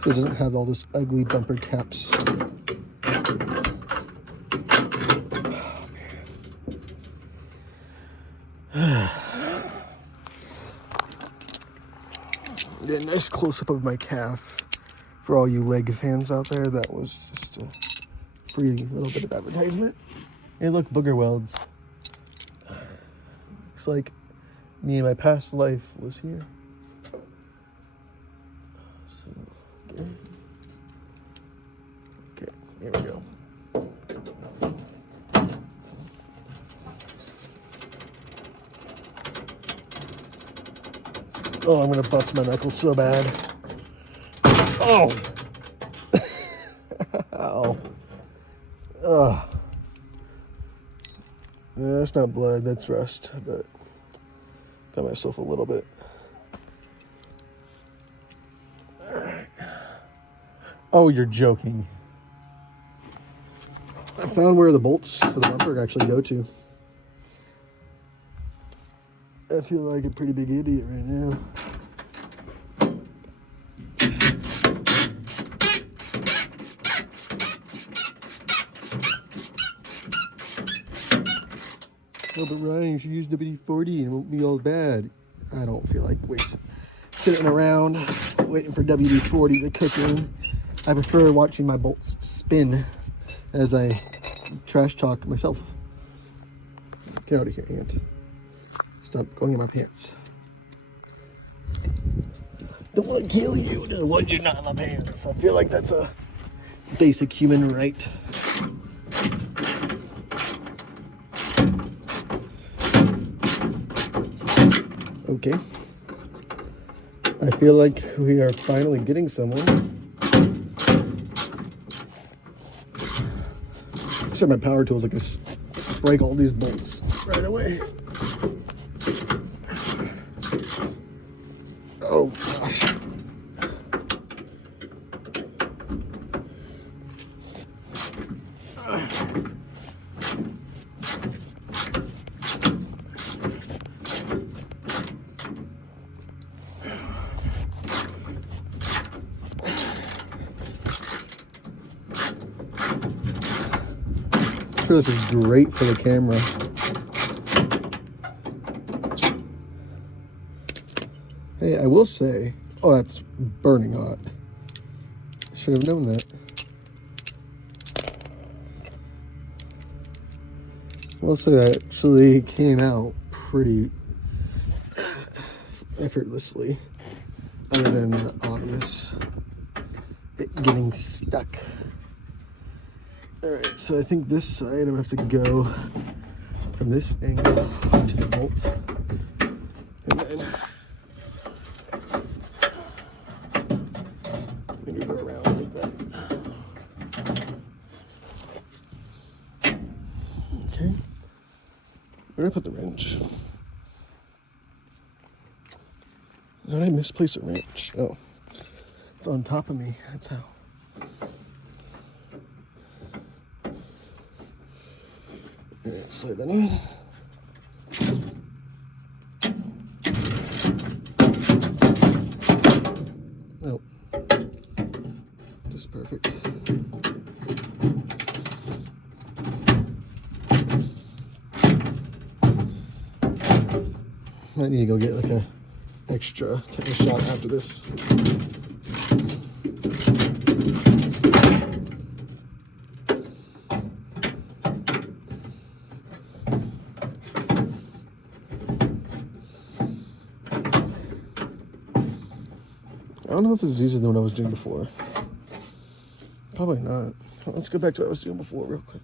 So it doesn't have all this ugly bumper caps. Yeah, nice close-up of my calf. For all you leg fans out there, that was just a free little bit of advertisement. Hey, look, booger welds. Looks like me in my past life was here. So, okay, here we go. Oh, I'm gonna bust my knuckles so bad. Oh! Ow. Ugh. Yeah, that's not blood, that's rust, but got myself a little bit. Alright. Oh, you're joking. I found where the bolts for the bumper actually go to. I feel like a pretty big idiot right now. Oh, but Ryan, you should use WD-40 and it won't be all bad. I don't feel like sitting around waiting for WD-40 to kick in. I prefer watching my bolts spin as I trash talk myself. Get out of here, Ant. Stop going in my pants. Don't want to kill you. Don't want you not in my pants. I feel like that's a basic human right. Okay. I feel like we are finally getting somewhere. Sure, my power tools I can break all these bolts right away. Oh gosh. I'm sure this is great for the camera. Hey, I will say, oh, that's burning hot. I should have known that. I will say that actually came out pretty effortlessly, other than the obvious it getting stuck. All right, so I think this side I'm gonna have to go from this angle to the bolt, and then maneuver around like that. Okay, where did I put the wrench? How did I misplace a wrench? Oh, it's on top of me. That's how. Alright, slide that in. Oh, just perfect. Might need to go get like a extra, take a shot after this. I don't know if it's easier than what I was doing before. Probably not. Let's go back to what I was doing before real quick.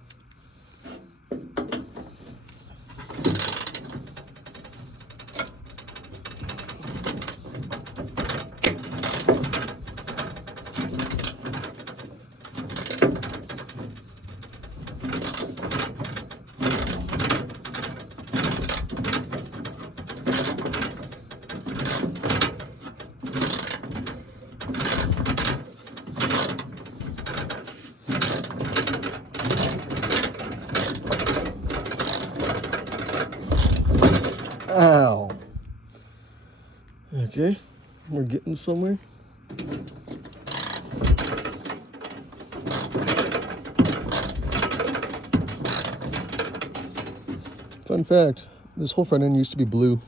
Ow. Okay, we're getting somewhere. Fun fact, this whole front end used to be blue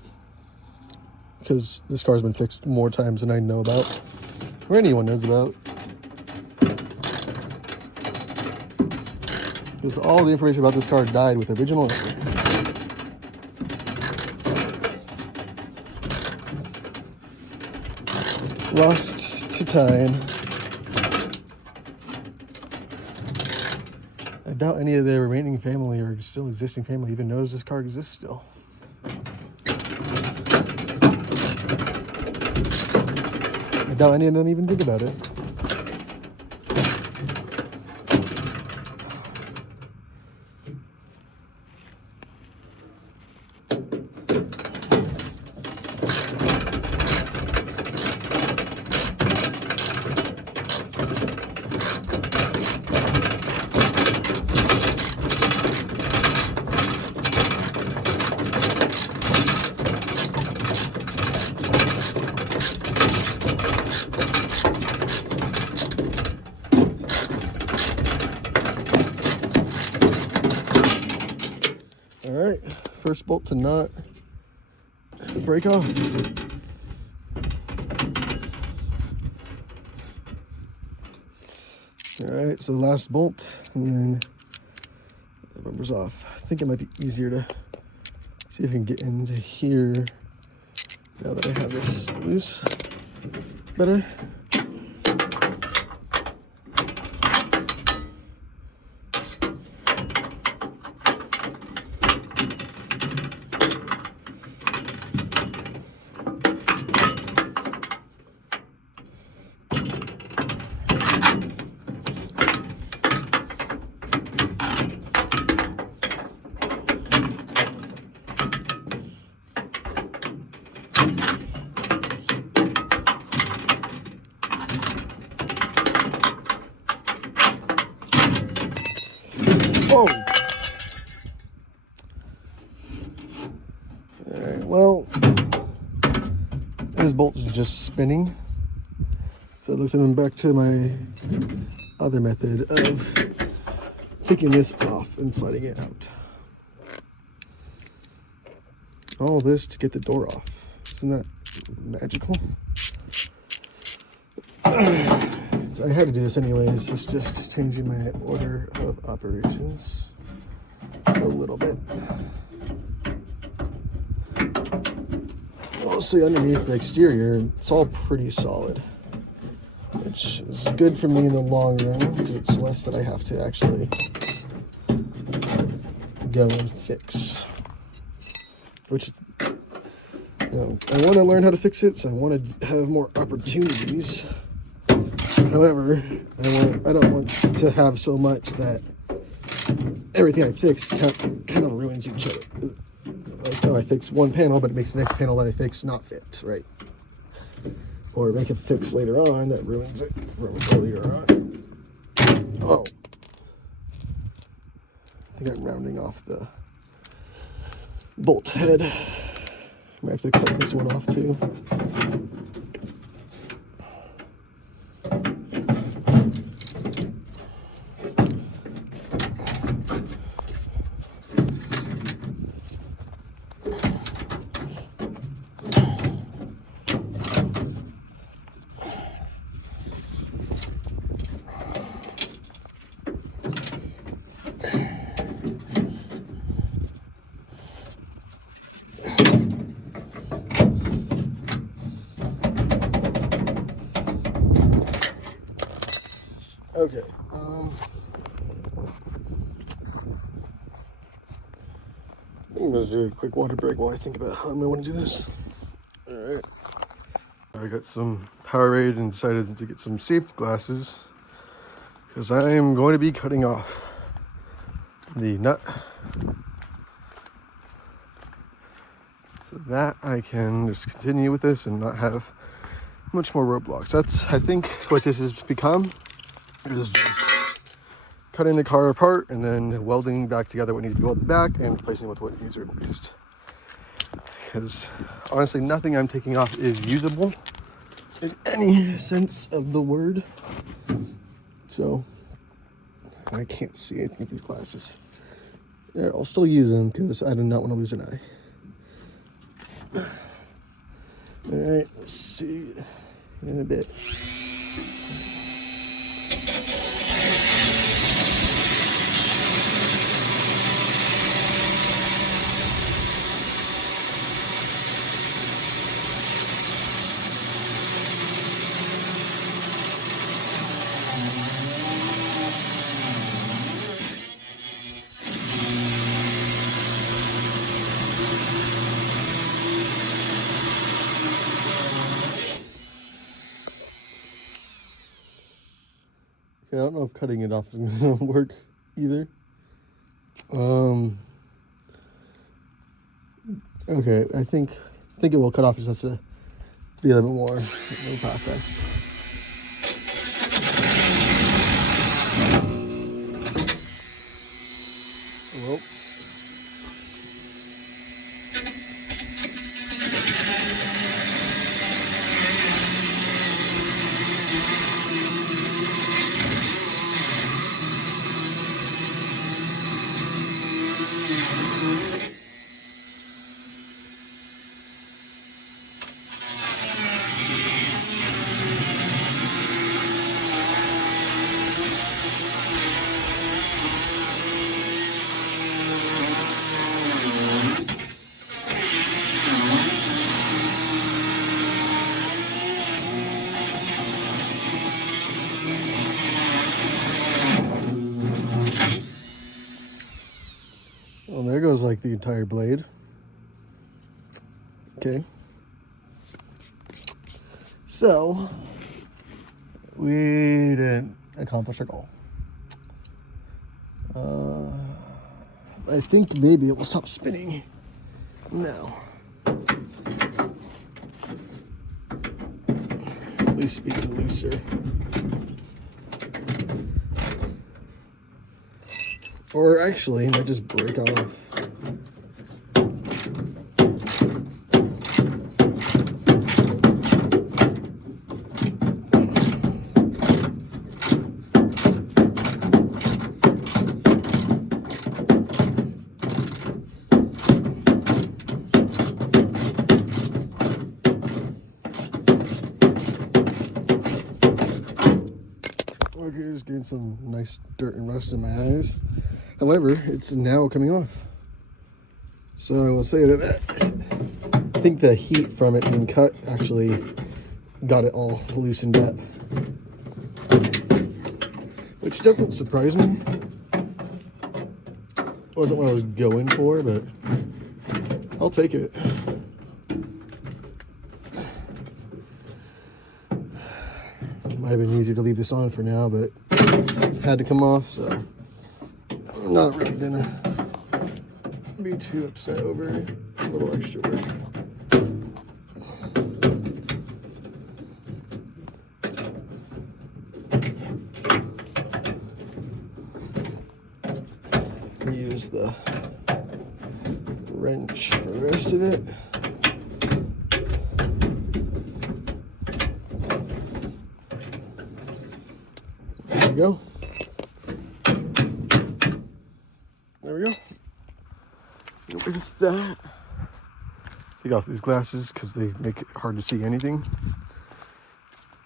because this car's been fixed more times than I know about, or anyone knows about. Because all the information about this car died with the original owner. Lost to time. I doubt any of the remaining family or still existing family even knows this car exists still. I doubt any of them even think about it. Alright, first bolt to not break off. Alright, so last bolt, and then the bumper's off. I think it might be easier to see if I can get into here now that I have this loose better. Oh! Alright, well, this bolt is just spinning. So it looks like I'm back to my other method of taking this off and sliding it out. All this to get the door off. Isn't that magical? So I had to do this anyways. It's just changing my order of operations a little bit. I'll see underneath the exterior, it's all pretty solid, which is good for me in the long run because it's less that I have to actually go and fix. Which, you know, I want to learn how to fix it, so I want to have more opportunities. However, I don't want to have so much that everything I fix kind of ruins each other. Like, oh, I fix one panel, but it makes the next panel that I fix not fit, right? Or make a fix later on that ruins it from earlier on. Oh. I think I'm rounding off the bolt head. I might have to cut this one off too. Okay. I'm gonna do a quick water break while I think about how I'm gonna want to do this. All right. I got some Powerade and decided to get some safety glasses because I am going to be cutting off the nut so that I can just continue with this and not have much more roadblocks. That's, I think, what this has become, is just cutting the car apart and then welding back together what needs to be welded back and replacing with what needs replaced. Because honestly, nothing I'm taking off is usable in any sense of the word. So I can't see anything with these glasses. Yeah, I'll still use them because I do not want to lose an eye. All right, let's see in a bit. Yeah, I don't know if cutting it off is going to work either. Okay, I think it will cut off. Just has to be a little bit more process. Well. Well, there goes like the entire blade. Okay. So, we didn't accomplish our goal. I think maybe it will stop spinning now. At least speaking looser. Or actually, it might just break off. Okay, just getting some nice dirt and rust in my eyes. However, it's now coming off. So I will say that I think the heat from it being cut actually got it all loosened up. Which doesn't surprise me. Wasn't what I was going for, but I'll take it. Might have been easier to leave this on for now, but had to come off, so I'm not really gonna be too upset over a little extra work. Use the wrench for the rest of it. There we go. There we go. With that, take off these glasses because they make it hard to see anything.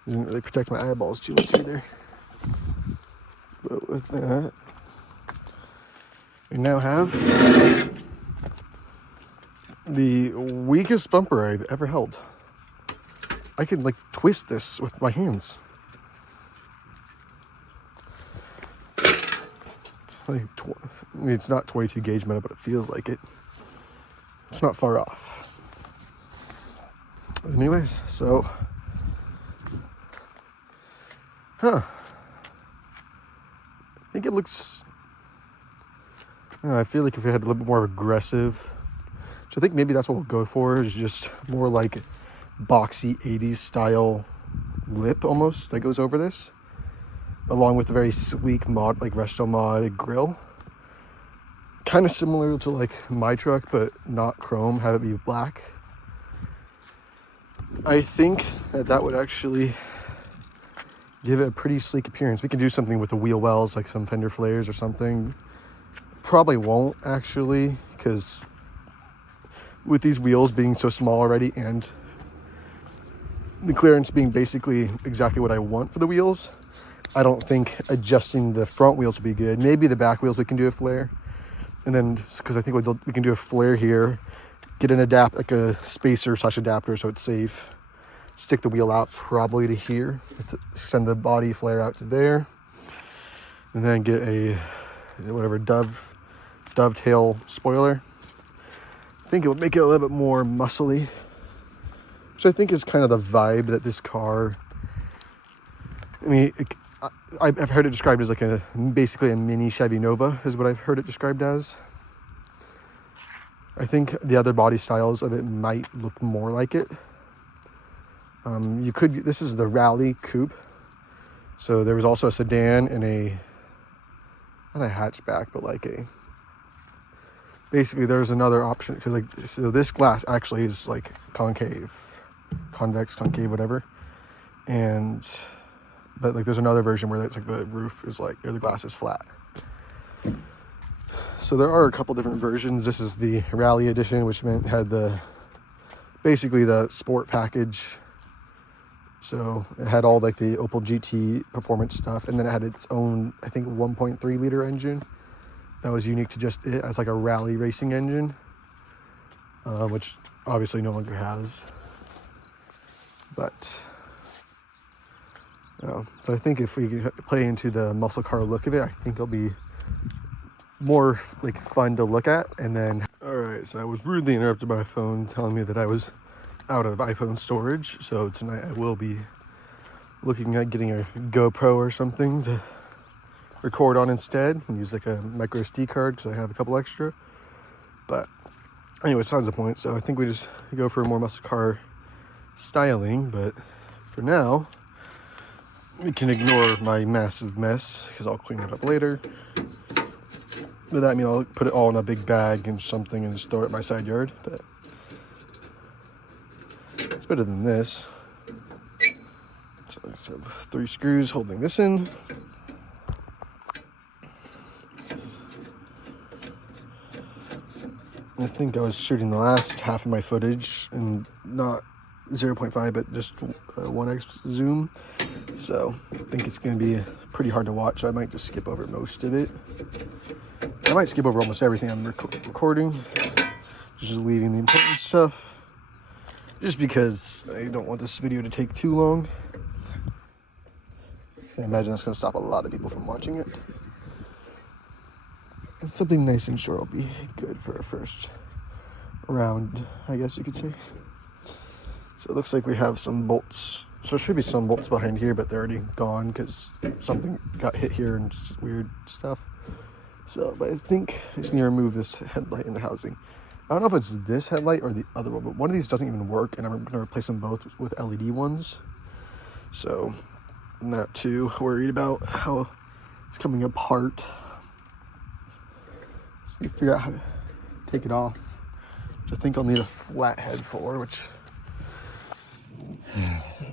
Doesn't really protect my eyeballs too much either. But with that, we now have the weakest bumper I've ever held. I can like twist this with my hands. like, I mean, it's not 22 gauge metal, but it feels like it. It's not far off. Anyways, so, I think it looks, I feel like if it had a little bit more aggressive, so I think maybe that's what we'll go for, is just more like boxy 80s style lip almost that goes over this, along with a very sleek mod, like Resto Mod grill. Kind of similar to like my truck, but not chrome, have it be black. I think that would actually give it a pretty sleek appearance. We can do something with the wheel wells, like some fender flares or something. Probably won't actually, because with these wheels being so small already and the clearance being basically exactly what I want for the wheels, I don't think adjusting the front wheels will be good. Maybe the back wheels we can do a flare. And then, because I think we can do a flare here, get an like a spacer / adapter so it's safe. Stick the wheel out probably to here, send the body flare out to there, and then get a whatever dovetail spoiler. I think it would make it a little bit more muscly, which I think is kind of the vibe that this car. I mean, I've heard it described as like basically a mini Chevy Nova is what I've heard it described as. I think the other body styles of it might look more like it. This is the Rally Coupe. So there was also a sedan and not a hatchback, but like basically there's another option, because like, so this glass actually is like convex, concave, whatever. But like there's another version where it's like the roof is like, or the glass is flat. So there are a couple different versions. This is the Rally Edition, which had basically the sport package. So it had all like the Opel GT performance stuff, and then it had its own, I think, 1.3 liter engine that was unique to just it as like a rally racing engine, which obviously no longer has. But so I think if we play into the muscle car look of it, I think it'll be more like fun to look at. And then, all right, so I was rudely interrupted by my phone telling me that I was out of iPhone storage. So tonight I will be looking at getting a GoPro or something to record on instead, and use like a micro SD card because I have a couple extra. But anyways, besides the point. So I think we just go for a more muscle car styling. But for now, we can ignore my massive mess because I'll clean it up later. But that means I'll put it all in a big bag and something and just throw it in my side yard. But it's better than this. So I just have 3 screws holding this in. I think I was shooting the last half of my footage and not 0.5, but just 1x zoom. So I think it's going to be pretty hard to watch. So I might just skip over most of it. I might skip over almost everything I'm recording. Just leaving the important stuff. Just because I don't want this video to take too long. I imagine that's going to stop a lot of people from watching it. And something nice and short will be good for our first round, I guess you could say. So it looks like we have some bolts. So there should be some bolts behind here, but they're already gone because something got hit here and just weird stuff. So, but I think I just need to remove this headlight in the housing. I don't know if it's this headlight or the other one, but one of these doesn't even work, and I'm going to replace them both with LED ones. So I'm not too worried about how it's coming apart. So you figure out how to take it off, which I think I'll need a flat head for, which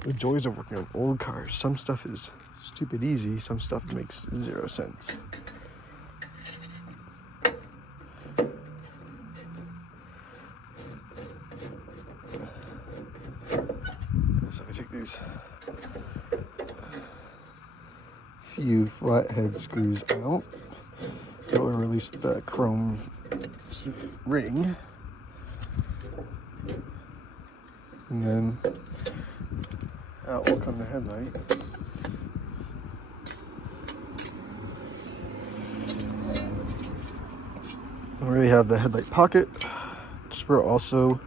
the joys of working on old cars. Some stuff is stupid easy, some stuff makes 0 sense. So I take these few flathead screws out. That will release the chrome ring. And then out will come the headlight. We have the headlight pocket, which we're also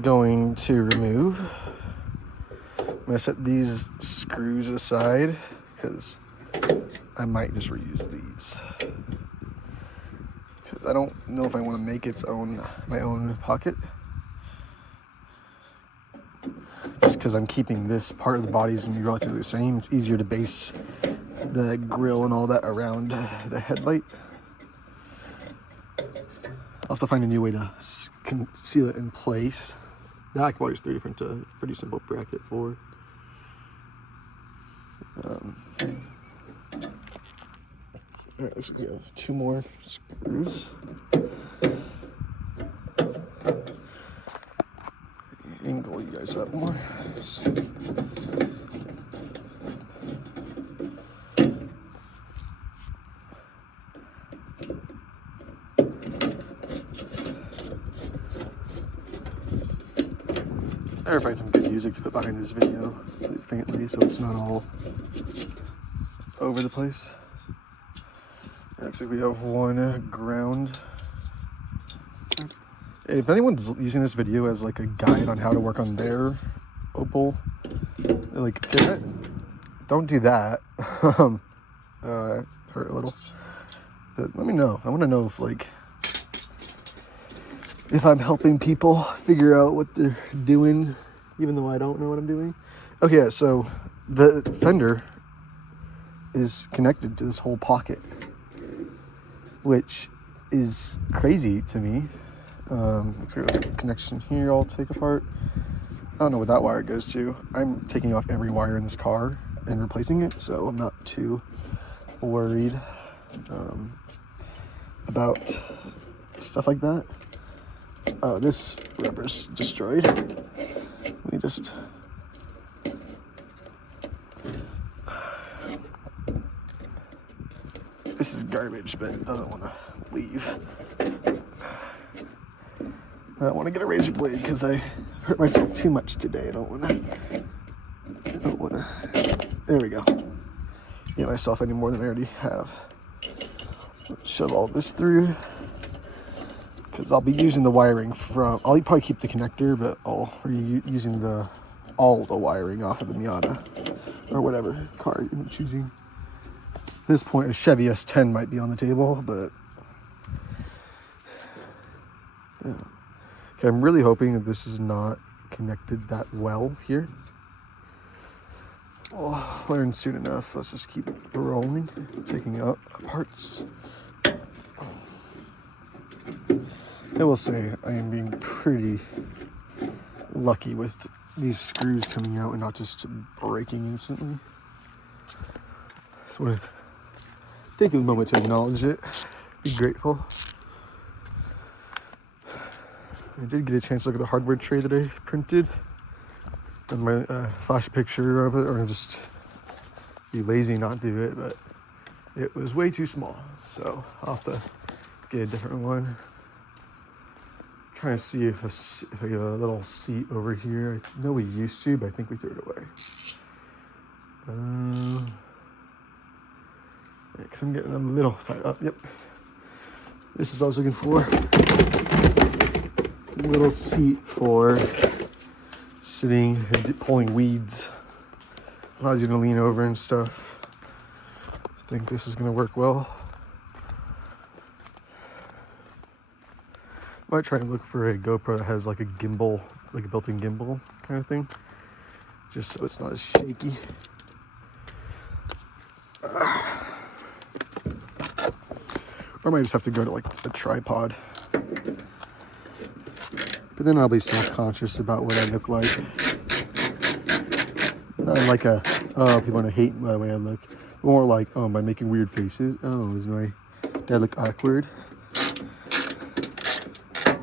going to remove. I'm gonna set these screws aside because I might just reuse these. Because I don't know if I want to make my own pocket. Just because I'm keeping this part of the bodies gonna be relatively the same. It's easier to base the grill and all that around the headlight. I'll have to find a new way to conceal it in place. That I can probably just 3D print a pretty simple bracket for. Alright, looks like we have 2 more screws. Angle you guys up more. I gotta find some good music to put behind this video, really faintly, so it's not all over the place. Looks like we have 1 ground. If anyone's using this video as like a guide on how to work on their Opel, like, don't do that. Hurt a little. But let me know. I want to know if I'm helping people figure out what they're doing, even though I don't know what I'm doing. Okay, yeah, so the fender is connected to this whole pocket, which is crazy to me. Looks like there's a connection here I'll take apart. I don't know what that wire goes to. I'm taking off every wire in this car and replacing it, so I'm not too worried about stuff like that. This rubber's destroyed. Let me just... This is garbage, but it doesn't want to leave. I don't want to get a razor blade because I hurt myself too much today. I don't want to. There we go. Get myself any more than I already have. Let's shove all this through because I'll be using the wiring from. I'll probably keep the connector, but I'll be using all the wiring off of the Miata or whatever car you're choosing. At this point, a Chevy S10 might be on the table, but yeah. Okay, I'm really hoping that this is not connected that well here. I'll learn soon enough. Let's just keep rolling, taking out parts. I will say I am being pretty lucky with these screws coming out and not just breaking instantly. So I want to take a moment to acknowledge it, be grateful. I did get a chance to look at the hardware tray that I printed and my flash a picture of it, or just be lazy not do it, but it was way too small, so I'll have to get a different one. I'm trying to see if I get a little seat over here. I know we used to, but I think we threw it away. Because I'm getting a little tied up. Yep, this is what I was looking for. Little seat for sitting and pulling weeds. Allows you to lean over and stuff. I think this is going to work well. Might try and look for a GoPro that has like a gimbal, like a built-in gimbal kind of thing, just so it's not as shaky. Or I might just have to go to like a tripod. But then I'll be self-conscious about what I look like. Not like a, oh, people want to hate the way I look. But more like, oh, am I making weird faces? Oh, do I look awkward?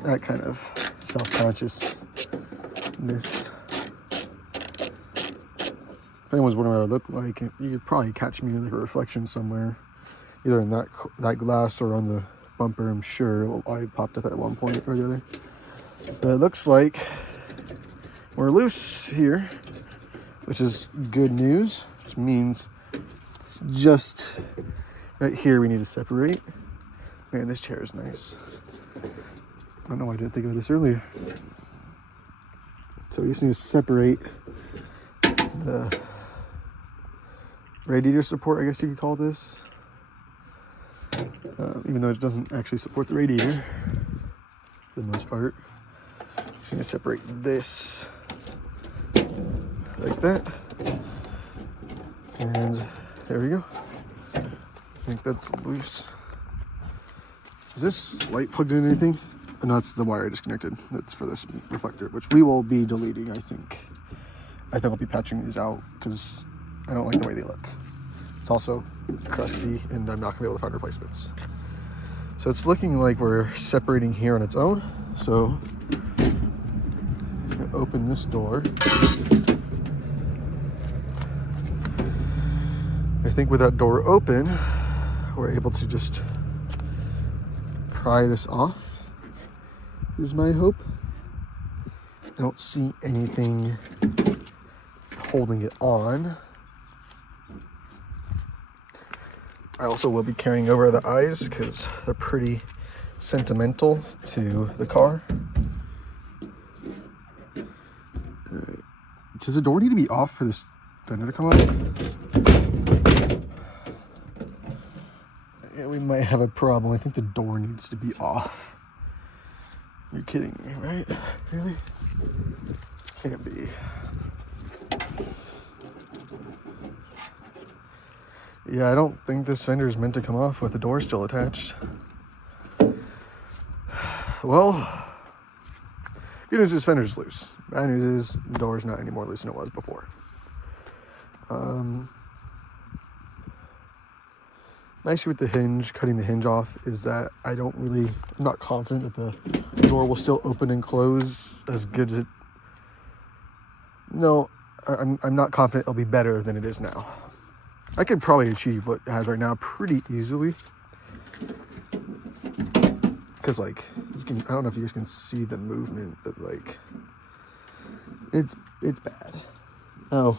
That kind of self-consciousness. If anyone's wondering what I look like, you could probably catch me in like a reflection somewhere. Either in that glass or on the bumper, I'm sure. I popped up at one point or the other. But it looks like we're loose here, which is good news, which means it's just right here we need to separate. Man, this chair is nice. I don't know why I didn't think of this earlier. So we just need to separate the radiator support, I guess you could call this. Even though it doesn't actually support the radiator, for the most part. Just need to separate this like that. And there we go. I think that's loose. Is this light plugged in anything? Oh, no, that's the wire I disconnected. That's for this reflector, which we will be deleting, I think. I think I'll be patching these out because I don't like the way they look. It's also crusty and I'm not gonna be able to find replacements. So it's looking like we're separating here on its own. So I'm gonna open this door. I think with that door open, we're able to just pry this off, is my hope. I don't see anything holding it on. I also will be carrying over the eyes because they're pretty sentimental to the car. Does the door need to be off for this fender to come off? Yeah, we might have a problem. I think the door needs to be off. You're kidding me, right? Really? Can't be. Yeah, I don't think this fender is meant to come off with the door still attached. Well, good news is fender's loose. Bad news is the door's not any more loose than it was before. My issue with the hinge, cutting the hinge off, is that I'm not confident that the door will still open and close as good as it. No, I'm not confident it'll be better than it is now. I could probably achieve what it has right now pretty easily. Because, like, I don't know if you guys can see the movement, but, like, it's bad. Oh,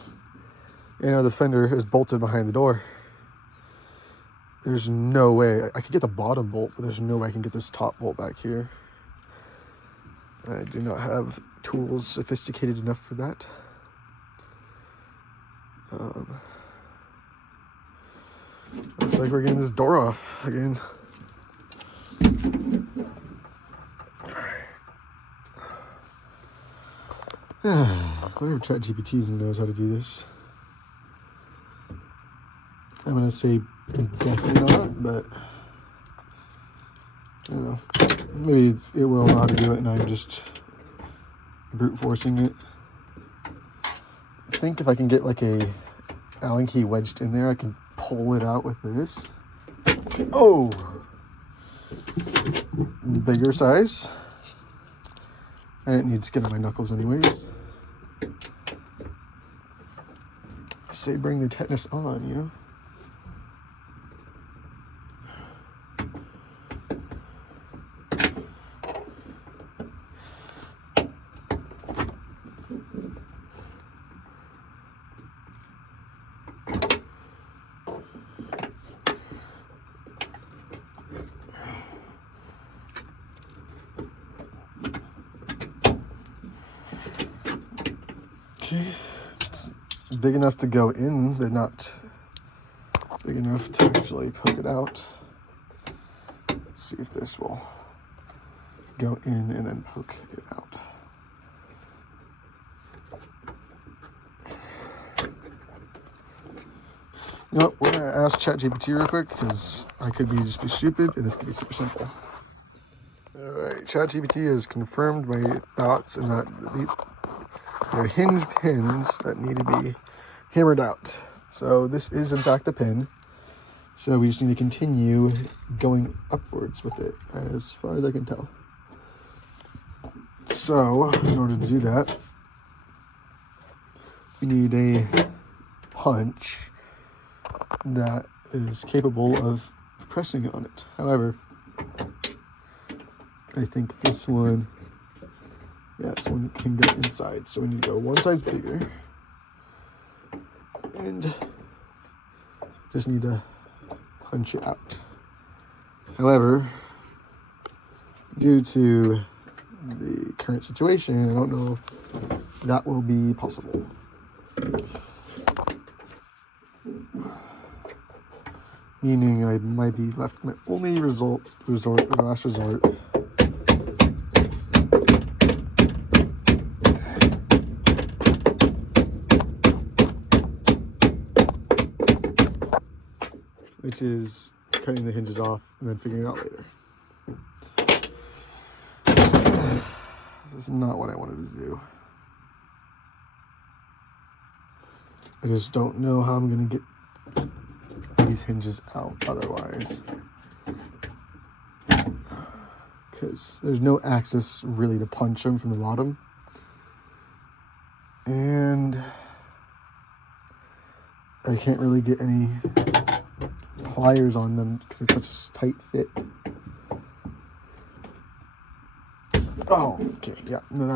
the fender is bolted behind the door. There's no way. I could get the bottom bolt, but there's no way I can get this top bolt back here. I do not have tools sophisticated enough for that. Looks like we're getting this door off again. Whatever ChatGPT knows how to do this. I'm gonna say definitely not, but maybe it will know how to do it, and I'm just brute forcing it. I think if I can get like a Allen key wedged in there, I can pull it out with this. Oh, bigger size. I didn't need skin on my knuckles anyways. Say bring the tetanus on, Okay, it's big enough to go in, but not big enough to actually poke it out. Let's see if this will go in and then poke it out. You know what, we're gonna ask ChatGPT real quick because I could just be stupid and this could be super simple. Alright, ChatGPT has confirmed my thoughts and that there are hinge pins that need to be hammered out. So this is in fact the pin. So we just need to continue going upwards with it as far as I can tell. So in order to do that, we need a punch that is capable of pressing on it. However, I think this one can go inside. So we need to go one size bigger. And just need to punch it out. However, due to the current situation, I don't know if that will be possible. Meaning I might be left my only last resort. Which is cutting the hinges off and then figuring it out later. This is not what I wanted to do. I just don't know how I'm going to get these hinges out otherwise. Because there's no access really to punch them from the bottom. And I can't really get any pliers on them because it's such a tight fit. Oh, okay, yeah, no,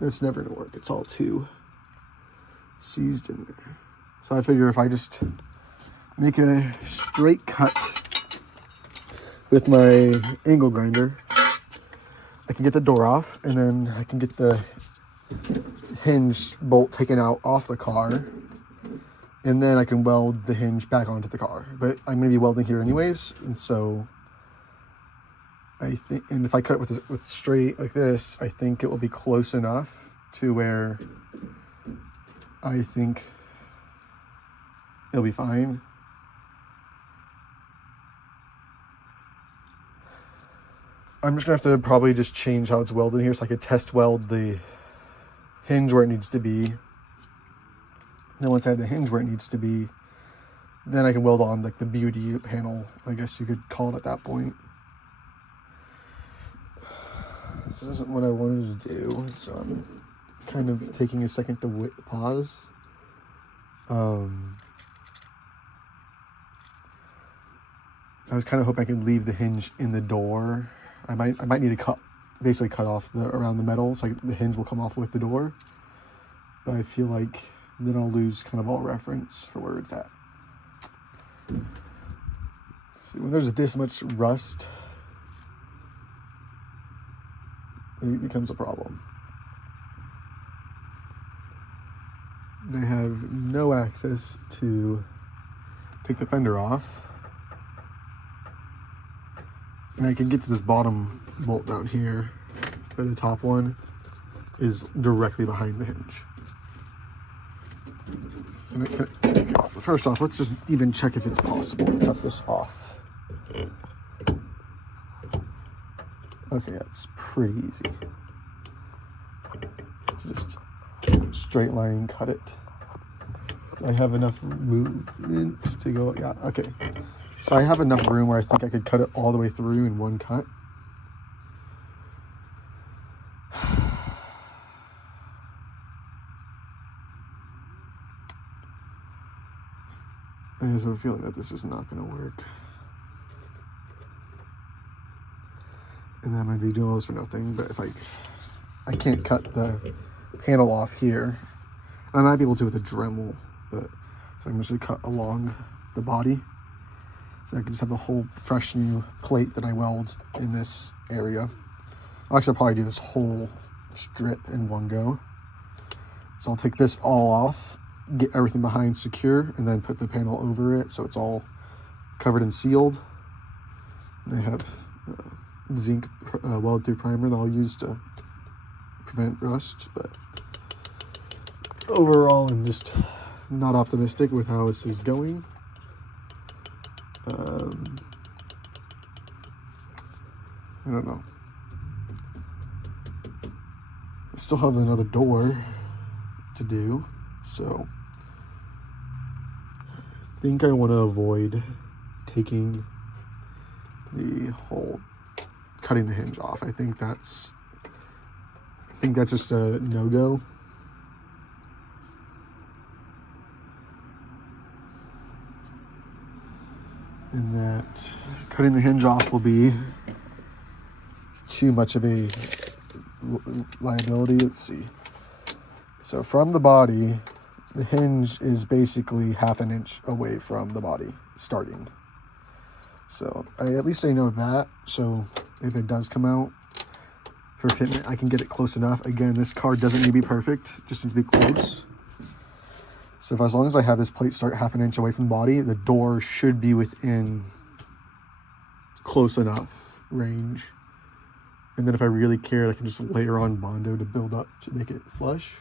that's never gonna work. It's all too seized in there. So I figure if I just make a straight cut with my angle grinder, I can get the door off, and then I can get the hinge bolt taken out off the car, and then I can weld the hinge back onto the car. But I'm gonna be welding here anyways, and so I think, and if I cut it with straight like this, I think it will be close enough to where I think it'll be fine. I'm just gonna have to probably just change how it's welded here so I could test weld the hinge where it needs to be. Then once I have the hinge where it needs to be, then I can weld on like the beauty panel, I guess you could call it at that point. This isn't what I wanted to do, so I'm kind of taking a second to pause. I was kind of hoping I could leave the hinge in the door. I might need to basically cut off around the metal so the hinge will come off with the door. But I feel like then I'll lose kind of all reference for where it's at. See, when there's this much rust, it becomes a problem. And I have no access to take the fender off. And I can get to this bottom bolt down here, but the top one is directly behind the hinge. First off, let's just even check if it's possible to cut this off. Okay, that's pretty easy. Just straight line cut it. Do I have enough movement to go? Yeah, okay. So I have enough room where I think I could cut it all the way through in one cut. I have a feeling that this is not going to work. And then I'm going to be doing all this for nothing, but if I can't cut the panel off here. I might be able to with a Dremel, but so I'm just going to cut along the body. So I can just have a whole fresh new plate that I weld in this area. I'll probably do this whole strip in one go. So I'll take this all off, get everything behind secure, and then put the panel over it so it's all covered and sealed. And I have zinc weld through primer that I'll use to prevent rust, but overall I'm just not optimistic with how this is going. I don't know. I still have another door to do, so I think I want to avoid taking the whole cutting the hinge off. I think that's just a no-go. And that cutting the hinge off will be too much of a liability. Let's see. So from the body, the hinge is basically half an inch away from the body starting. So at least I know that. So if it does come out, for fitment, I can get it close enough. Again, this car doesn't need to be perfect, just needs to be close. So if, as long as I have this plate start half an inch away from the body, the door should be within close enough range. And then if I really cared, I can just layer on Bondo to build up to make it flush.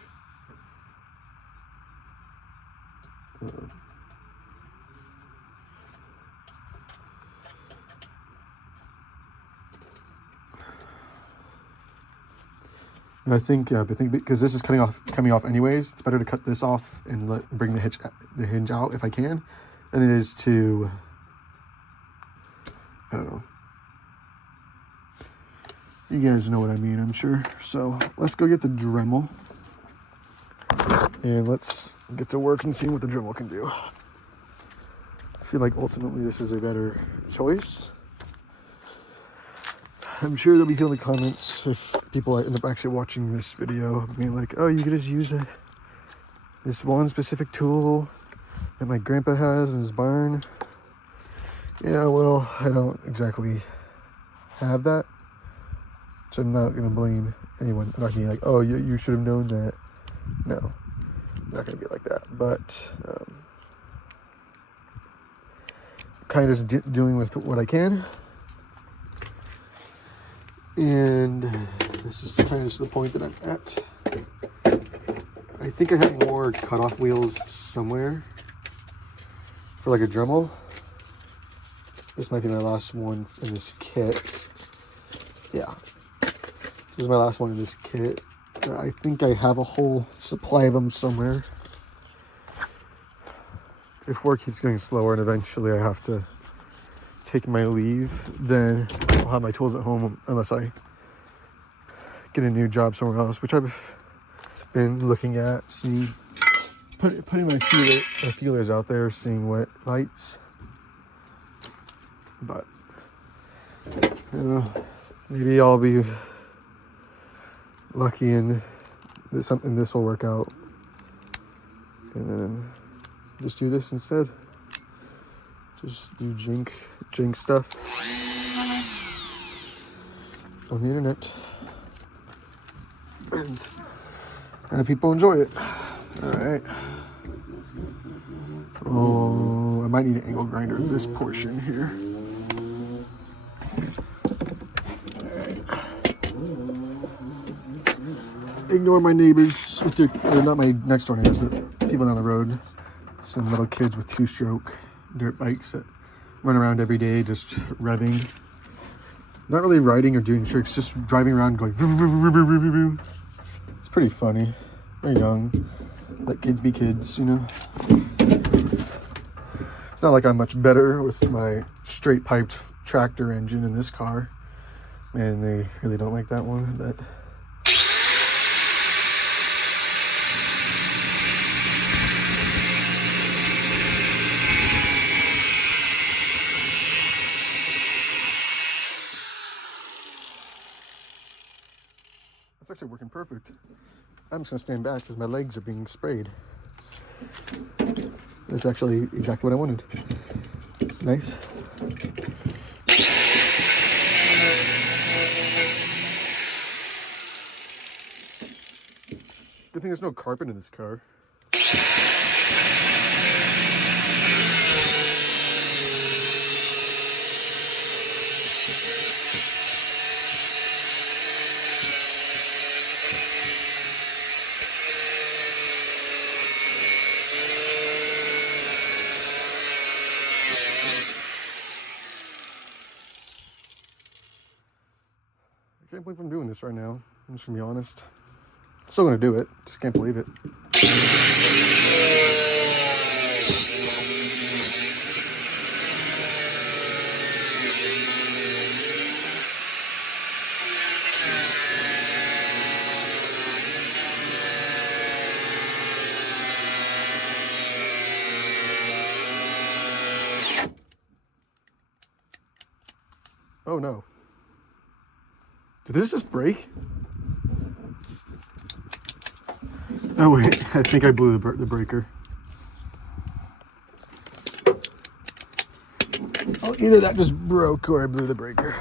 And I think because this is coming off anyways, it's better to cut this off and bring the hinge out if I can, than it is to, I don't know. You guys know what I mean, I'm sure. So let's go get the Dremel and let's get to work and see what the Dremel can do. I feel like ultimately this is a better choice. I'm sure there'll be people in the comments, if people end up actually watching this video, being like, oh, you could just use this one specific tool that my grandpa has in his barn. Yeah, well, I don't exactly have that. So I'm not going to blame anyone. I'm not going to be like, oh, you should have known that. No, I'm not going to be like that. But kind of just doing with what I can. And this is kind of just the point that I'm at. I think I have more cutoff wheels somewhere for like a Dremel. This might be my last one in this kit. Yeah, this is my last one in this kit. I think I have a whole supply of them somewhere. If work keeps getting slower and eventually I have to take my leave, then I'll have my tools at home unless I get a new job somewhere else, which I've been looking at, seeing, putting my feelers out there, seeing what bites. But maybe I'll be lucky and this will work out, and then just do this instead. Just do jink stuff on the internet and have people enjoy it. All right. Oh, I might need an angle grinder in this portion here. All right. Ignore my neighbors with their, not my next door neighbors, but people down the road. Some little kids with two-stroke dirt bikes that run around every day just revving. Not really riding or doing tricks, just driving around going vroom, vroom, vroom, vroom, vroom, vroom. It's pretty funny. They're young. Let kids be kids, you know. It's not like I'm much better with my straight piped tractor engine in this car. Man, they really don't like that one, but it's actually working perfect. I'm just gonna stand back because my legs are being sprayed. That's actually exactly what I wanted. It's nice. Good thing there's no carpet in this car. I can't believe I'm doing this right now. I'm just gonna be honest. Still gonna do it, just can't believe it. Oh no. Did this just break? Oh wait, I think I blew the breaker. Oh, either that just broke or I blew the breaker.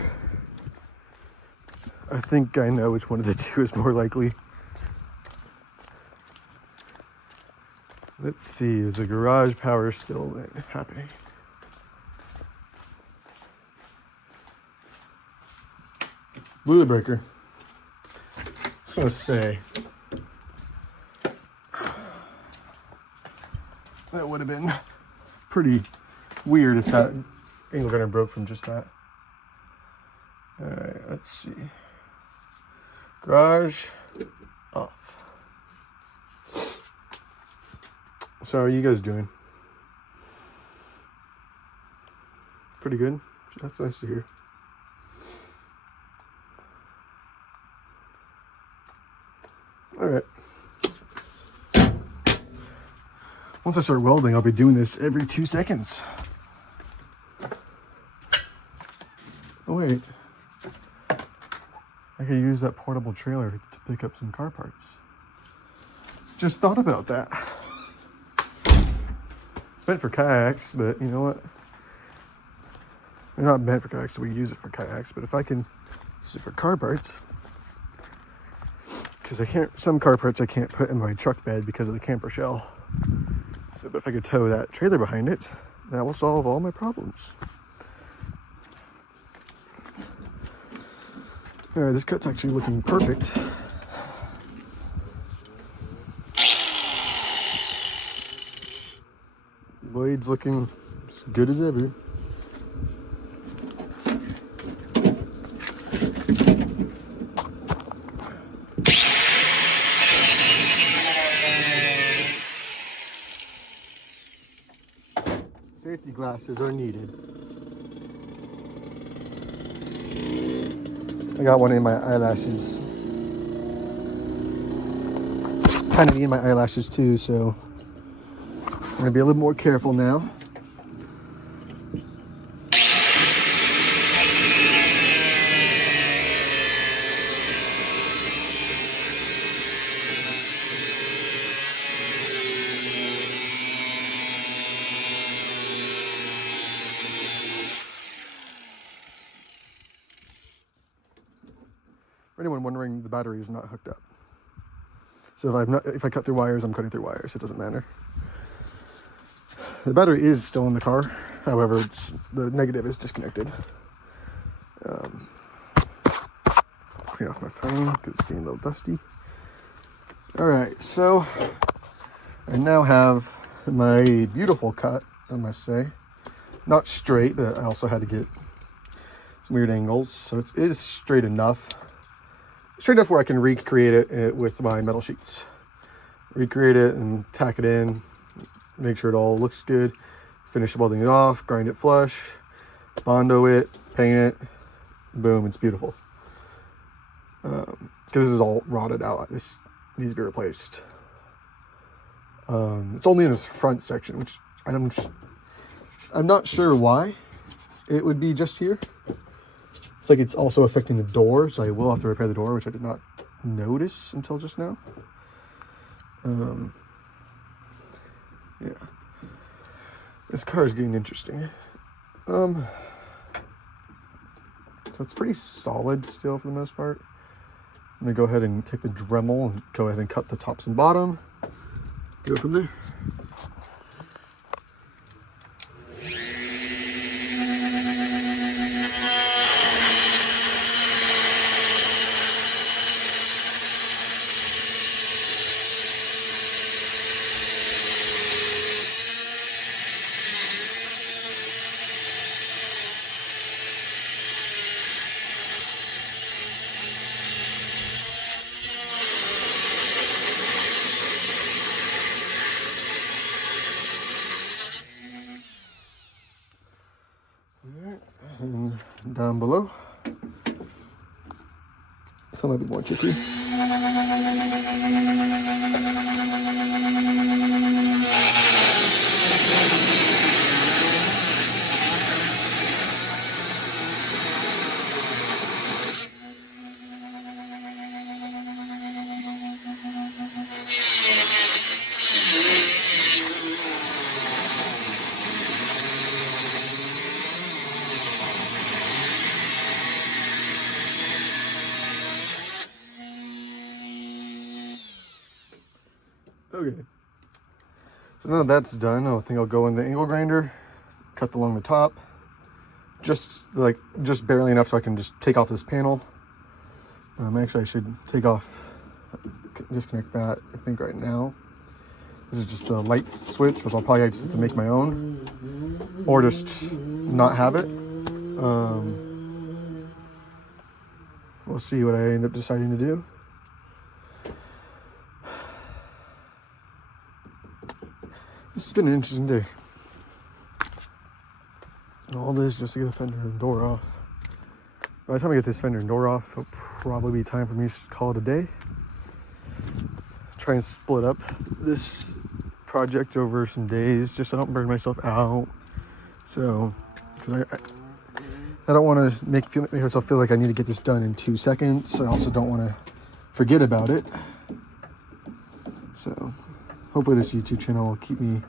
I think I know which one of the two is more likely. Let's see, is the garage power still happening? Wheelie breaker. I was gonna say that would have been pretty weird if that angle grinder broke from just that. All right, let's see. Garage off. So how are you guys doing? Pretty good. That's nice to hear. All right. Once I start welding, I'll be doing this every 2 seconds. Oh wait. I could use that portable trailer to pick up some car parts. Just thought about that. It's meant for kayaks, but you know what? They're not meant for kayaks, so we use it for kayaks. But if I can use it for car parts, because some car parts I can't put in my truck bed because of the camper shell. So, but if I could tow that trailer behind it, that will solve all my problems. All right, this cut's actually looking perfect. Blade's looking as good as ever. Safety glasses are needed. I got one in my eyelashes. Kind of need my eyelashes too, so I'm gonna be a little more careful now. For anyone wondering, the battery is not hooked up. So if I cut through wires, I'm cutting through wires. It doesn't matter. The battery is still in the car. However, the negative is disconnected. Clean off my phone because it's getting a little dusty. All right, so I now have my beautiful cut, I must say. Not straight, but I also had to get some weird angles. So it is straight enough. Straight enough where I can recreate it with my metal sheets. Recreate it and tack it in. Make sure it all looks good. Finish welding it off, grind it flush, Bondo it, paint it. Boom, it's beautiful. Because this is all rotted out. This needs to be replaced. It's only in this front section, which I'm not sure why it would be just here. It's like it's also affecting the door, so I will have to repair the door, which I did not notice until just now. Yeah. This car is getting interesting. So it's pretty solid still for the most part. I'm gonna go ahead and take the Dremel and go ahead and cut the tops and bottom. Go from there. And down below, some might be more tricky. Okay. So now that that's done, I think I'll go in the angle grinder, cut along the top, just barely enough so I can just take off this panel. Actually, I should disconnect that, I think, right now. This is just the light switch, which I'll probably have to make my own, or just not have it. We'll see what I end up deciding to do. This has been an interesting day. All this just to get a fender and door off. By the time I get this fender and door off, it'll probably be time for me to call it a day. Try and split up this project over some days just so I don't burn myself out. So, because I don't want to make myself feel like I need to get this done in 2 seconds. I also don't want to forget about it. So, hopefully this YouTube channel will keep me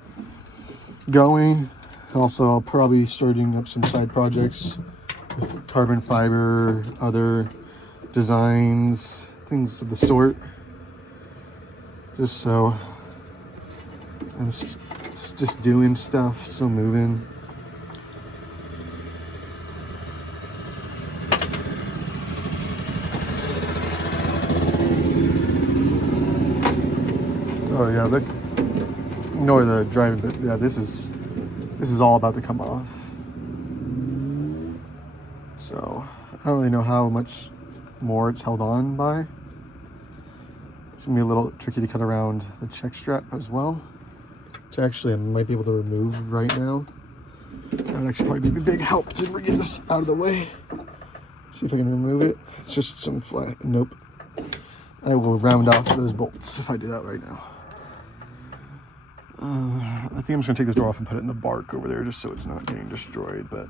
going. Also, I'll probably be starting up some side projects with carbon fiber, other designs, things of the sort. Just so I'm just doing stuff, still moving. Oh yeah, look, ignore the driving, but yeah, this is all about to come off. So I don't really know how much more it's held on by. It's gonna be a little tricky to cut around the check strap as well, which actually I might be able to remove right now. That would actually probably be a big help to get this out of the way. See if I can remove it. It's just some flat. Nope. I will round off those bolts if I do that right now. I think I'm just gonna take this door off and put it in the bark over there just so it's not getting destroyed, but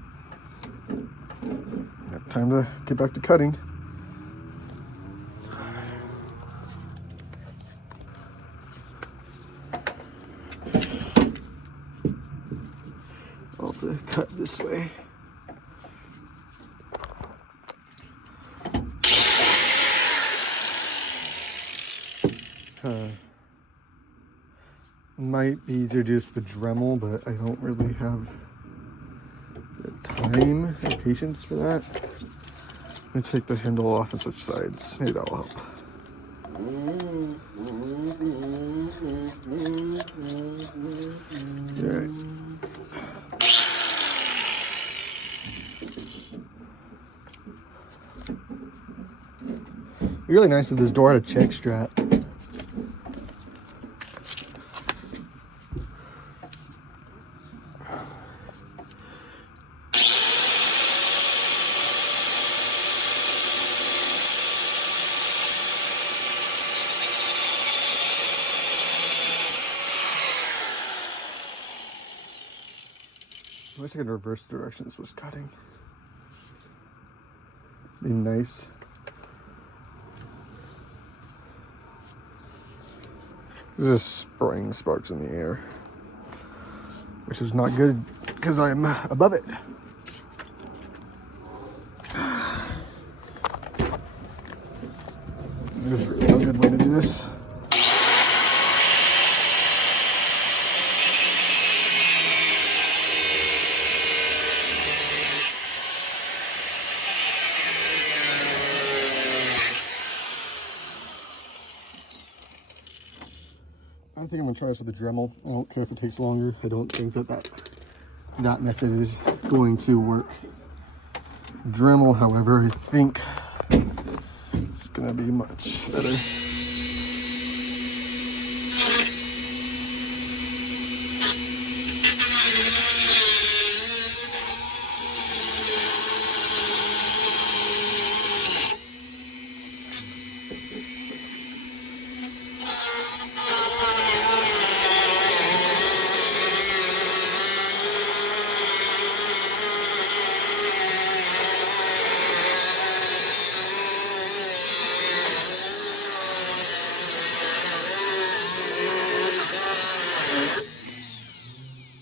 time to get back to cutting. Also cut this way. Might be easier to do this with Dremel, but I don't really have the time or patience for that. I'm gonna take the handle off and switch sides. Maybe that will help. All right. Really nice that this door had a check strap. I wish I could reverse the direction this was cutting. Be nice. There's just spraying sparks in the air, which is not good because I'm above it. There's really no good way to do this. I think I'm gonna try this with the Dremel. I don't care if it takes longer. I don't think that method is going to work. Dremel, however, I think it's gonna be much better.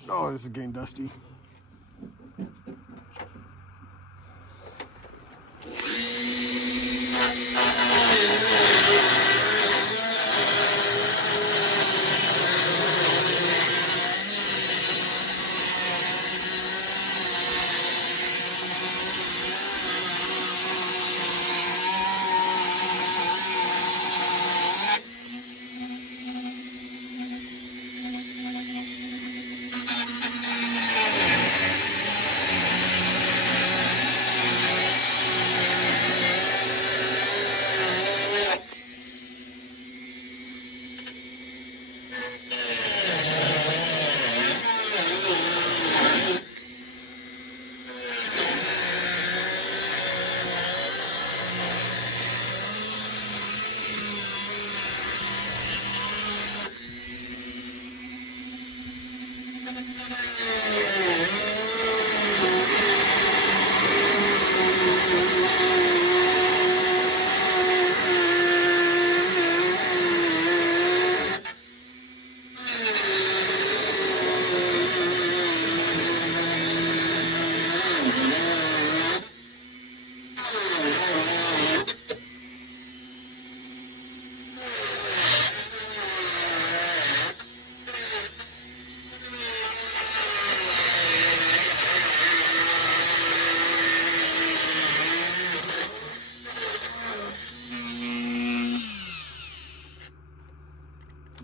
Oh, this is getting dusty.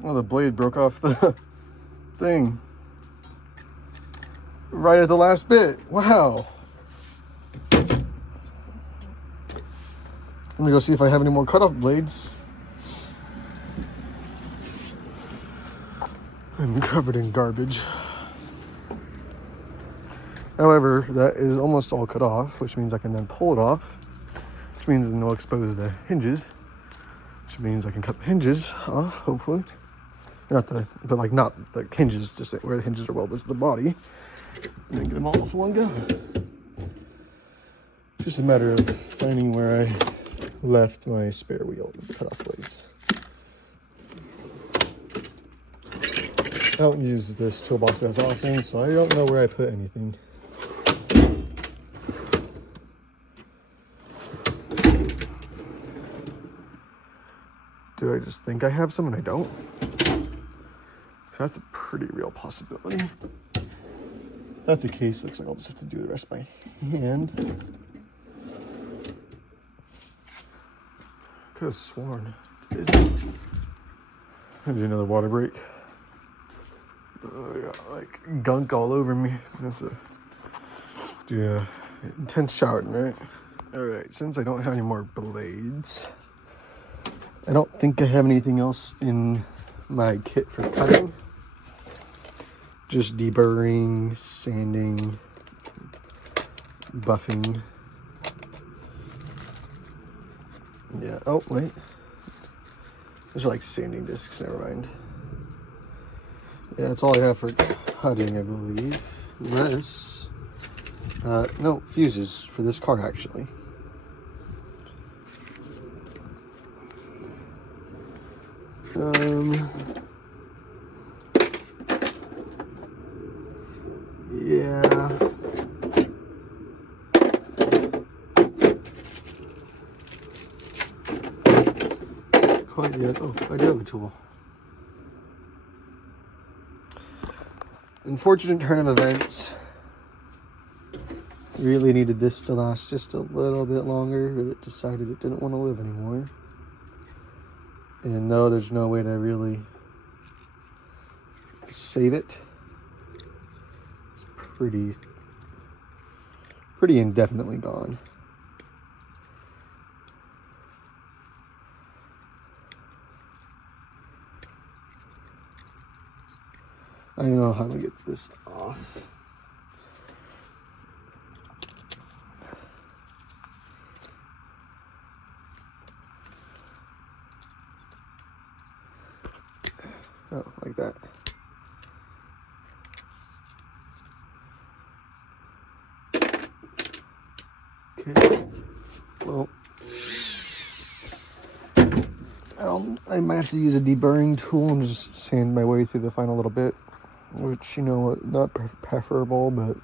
Oh, the blade broke off the thing. Right at the last bit. Wow. Let me go see if I have any more cutoff blades. I'm covered in garbage. However, that is almost all cut off, which means I can then pull it off, which means no expose the hinges, which means I can cut the hinges off, hopefully. Not the, but like not the hinges, just where the hinges are welded to the body, and then get them all off in one go. Just a matter of finding where I left my spare wheel with the cutoff blades. I don't use this toolbox as often, so I don't know where I put anything. Do I just think I have some and I don't? So that's a pretty real possibility. If that's the case, looks like I'll just have to do the rest by hand. Could have sworn it did. There's another water break. I got like gunk all over me. I have to do a intense shower tonight. Alright, since I don't have any more blades, I don't think I have anything else in my kit for cutting. Just deburring, sanding, buffing. Yeah, oh wait. Those are like sanding discs, never mind. Yeah, that's all I have for cutting, I believe. Unless, no, fuses for this car, actually. Yeah. Quite yet. Oh, I do have a tool. Unfortunate turn of events. Really needed this to last just a little bit longer, but it decided it didn't want to live anymore. And though there's no way to really save it, it's pretty indefinitely gone. I don't know how to get this off. Oh, like that. Okay. Well, I might have to use a deburring tool and just sand my way through the final little bit. Which, you know, not preferable, but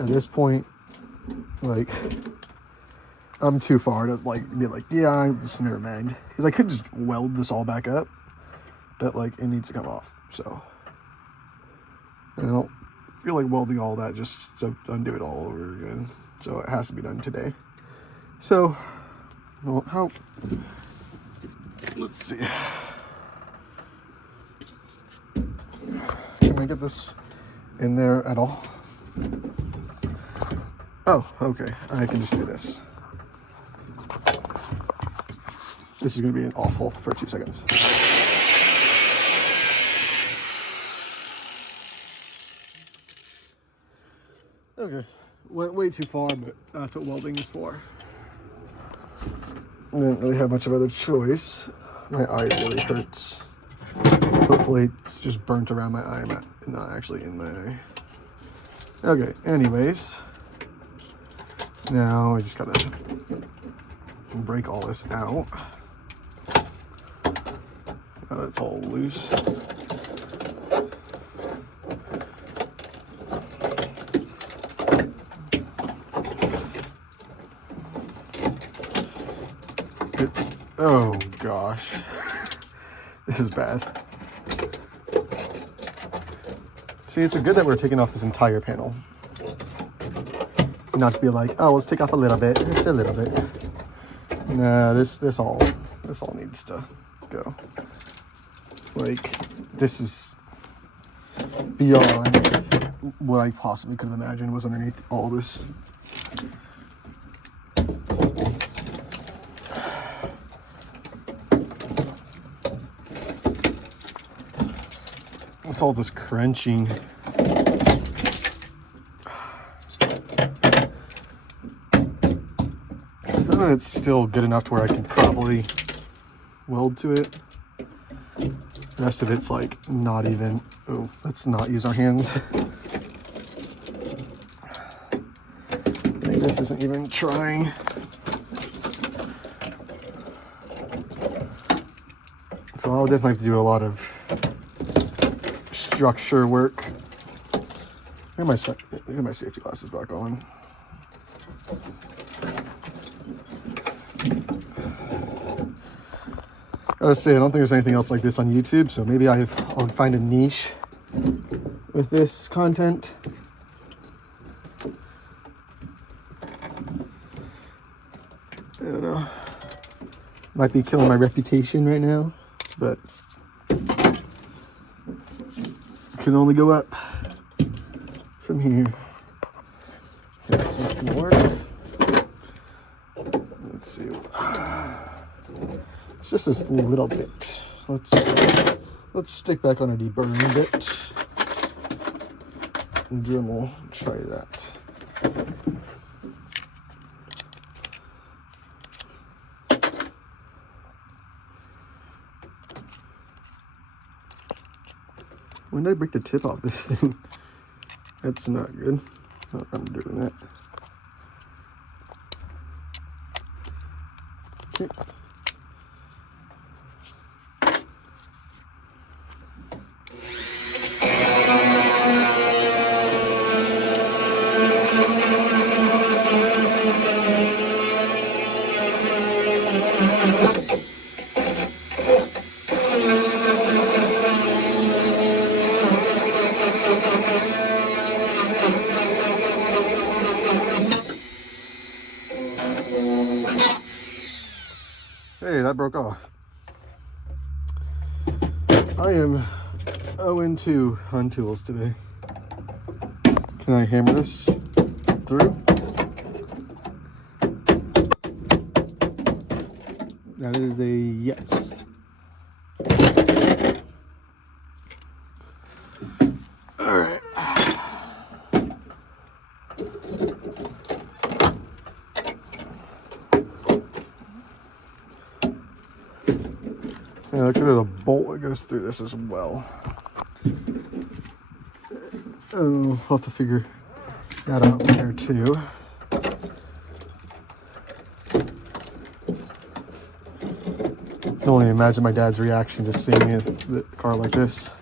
at this point, like, I'm too far to, like, be like, yeah, this never mind. Because I could just weld this all back up, but, like, it needs to come off, so. I don't feel like welding all that just to undo it all over again. So it has to be done today. So, well, let's see. Can I get this in there at all? Oh, okay. I can just do this. This is going to be an awful for 2 seconds. Okay. Went way too far, but that's what welding is for. I didn't really have much of other choice. My eye really hurts. Hopefully it's just burnt around my eye, not actually in my eye. Okay, anyways. Now I just gotta break all this out. Now that's all loose. Oh gosh. This is bad. See, it's good that we're taking off this entire panel. Not to be like, oh, let's take off a little bit, just a little bit. Nah, this all This all needs to go. Like, this is beyond what I possibly could have imagined was underneath all this. It's all this crunching. Some of it's still good enough to where I can probably weld to it. The rest of it's like not even. Oh, let's not use our hands. Like this isn't even trying. So I'll definitely have to do a lot of structure work. Get my safety glasses back on. Gotta say, I don't think there's anything else like this on YouTube, so maybe I'll find a niche with this content. I don't know. Might be killing my reputation right now, but can only go up from here. Okay, that's not gonna work. Let's see. It's just this little bit. Let's stick back on a deburring bit. And then we'll try that. When did I break the tip off this thing? That's not good. I'm doing that. Okay. Hey, that broke off. I am 0-2 on tools today. Can I hammer this through? That is a yes. All right. Yeah, looks like there's a bolt that goes through this as well. Oh, I'll have to figure that out there too. I can only imagine my dad's reaction to seeing the car like this.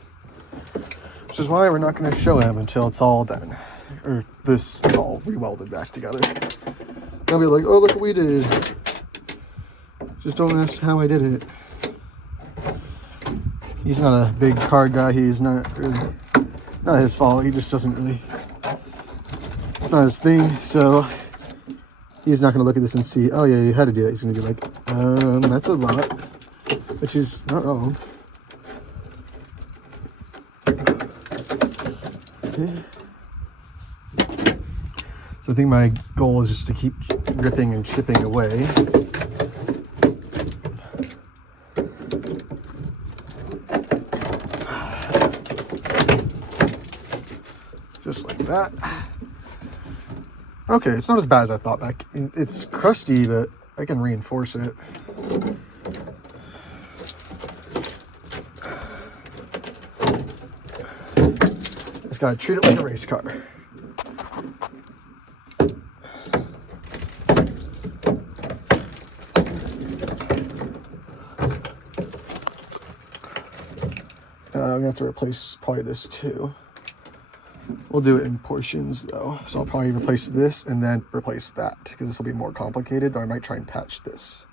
Which is why we're not going to show him until it's all done. Or this is all re-welded back together. They'll be like, oh, look what we did. Just don't ask how I did it. He's not a big car guy. He's not really, not his fault. He just doesn't really, not his thing. So he's not going to look at this and see, oh yeah, you had to do that. He's going to be like, that's a lot. Which is not wrong. So I think my goal is just to keep ripping and chipping away. Just like that. Okay, it's not as bad as I thought. It's crusty, but I can reinforce it. Just gotta treat it like a race car. I'm gonna have to replace probably this too. We'll do it in portions though. So I'll probably replace this and then replace that because this will be more complicated, or I might try and patch this.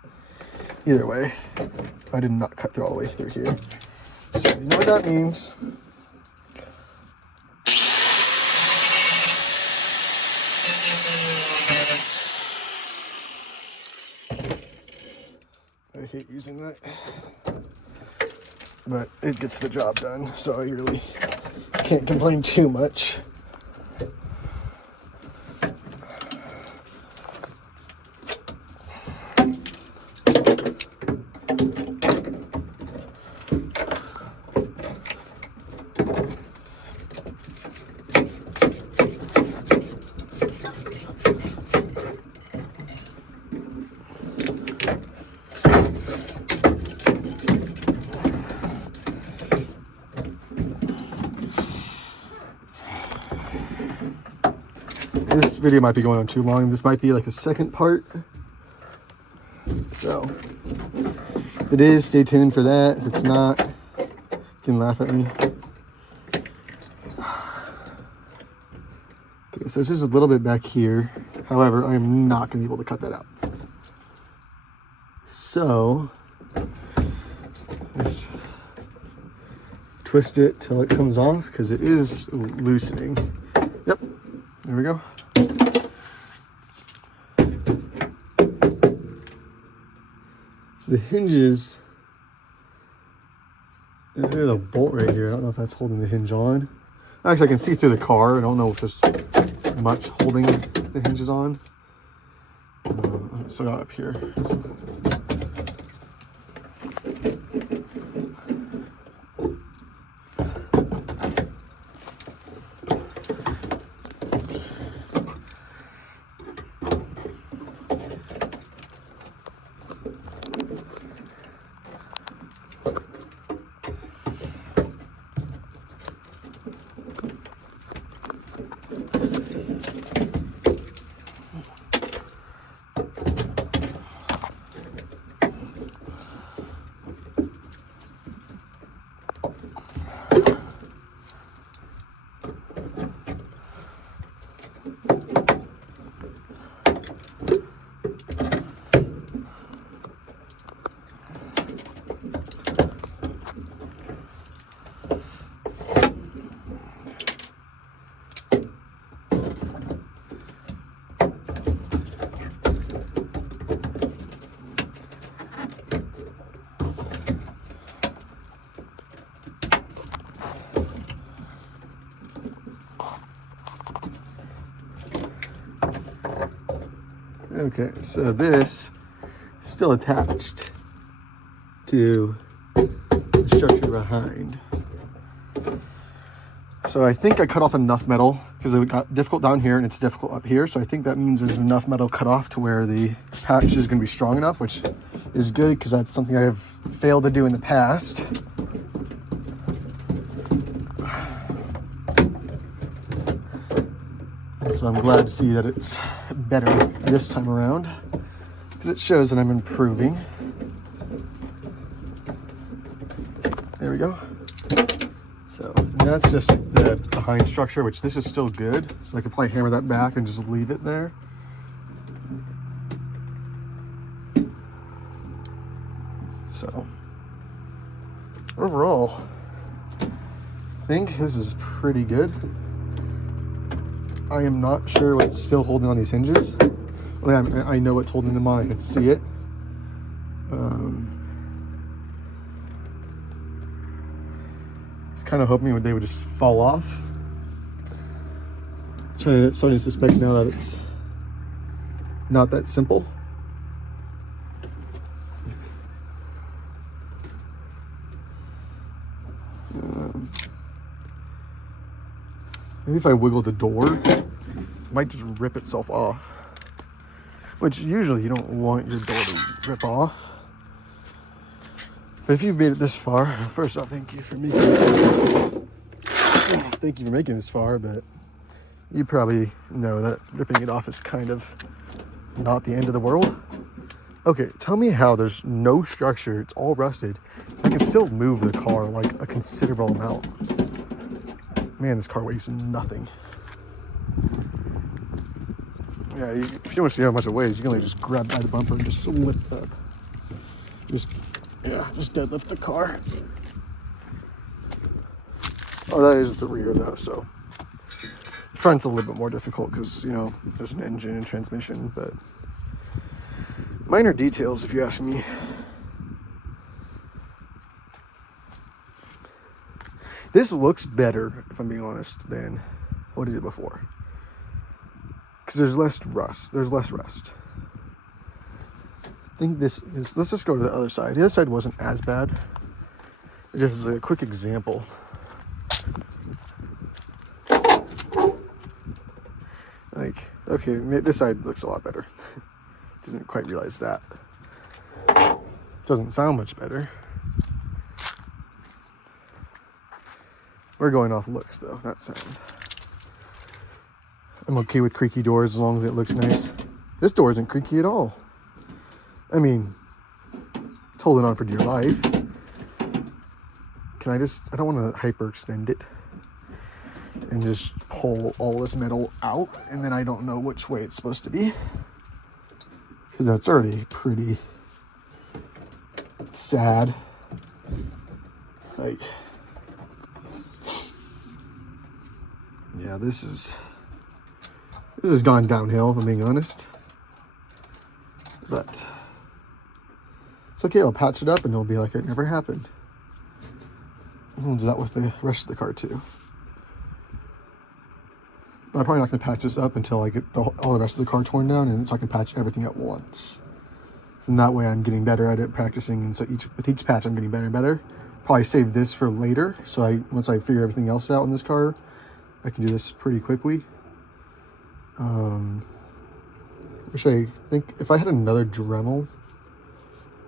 Either way, I did not cut through all the way through here. So you know what that means. I hate using that. But it gets the job done, so I really can't complain too much. This video might be going on too long. This might be like a second part. So, if it is, stay tuned for that. If it's not, you can laugh at me. Okay, so it's just a little bit back here. However, I am not going to be able to cut that out. So, just twist it till it comes off because it is loosening. Yep, there we go. So the hinges, there's a bolt right here. I don't know if that's holding the hinge on. Actually, I can see through the car. I don't know if there's much holding the hinges on. So got up here. Okay, so this is still attached to the structure behind. So I think I cut off enough metal because it got difficult down here and it's difficult up here. So I think that means there's enough metal cut off to where the patch is going to be strong enough, which is good because that's something I have failed to do in the past. So I'm glad to see that it's better this time around because it shows that I'm improving. There we go. So that's just the behind structure, which this is still good. So I could probably hammer that back and just leave it there. So overall, I think this is pretty good. I am not sure what's still holding on these hinges. Well, I know what's holding them on. I can see it. Just kind of hoping they would just fall off. Starting to suspect now that it's not that simple. Maybe if I wiggle the door, it might just rip itself off. Which usually you don't want your door to rip off. But if you've made it this far, first off, thank you for making this far, but you probably know that ripping it off is kind of not the end of the world. Okay, tell me how there's no structure, it's all rusted. I can still move the car like a considerable amount. Man, this car weighs nothing. Yeah, if you want to see how much it weighs, you can just grab by the bumper and just lift up. Just deadlift the car. Oh, that is the rear though, so. The front's a little bit more difficult because, you know, there's an engine and transmission, but minor details if you ask me. This looks better, if I'm being honest, than what it did before. Because there's less rust. There's less rust. I think this is... Let's just go to the other side. The other side wasn't as bad. Just as a quick example. Like, okay, this side looks a lot better. Didn't quite realize that. Doesn't sound much better. We're going off looks though, not sound. I'm okay with creaky doors as long as it looks nice. This door isn't creaky at all. I mean, it's holding on for dear life. I don't want to hyperextend it and just pull all this metal out, and then I don't know which way it's supposed to be. Because that's already pretty sad. Like, yeah, this has gone downhill, if I'm being honest. But it's okay, I'll patch it up and it'll be like it never happened. We'll do that with the rest of the car too. But I'm probably not going to patch this up until I get all the rest of the car torn down, and so I can patch everything at once. So in that way I'm getting better at it, practicing, and so with each patch I'm getting better and better. Probably save this for later, so once I figure everything else out in this car, I can do this pretty quickly. Which I think if I had another Dremel,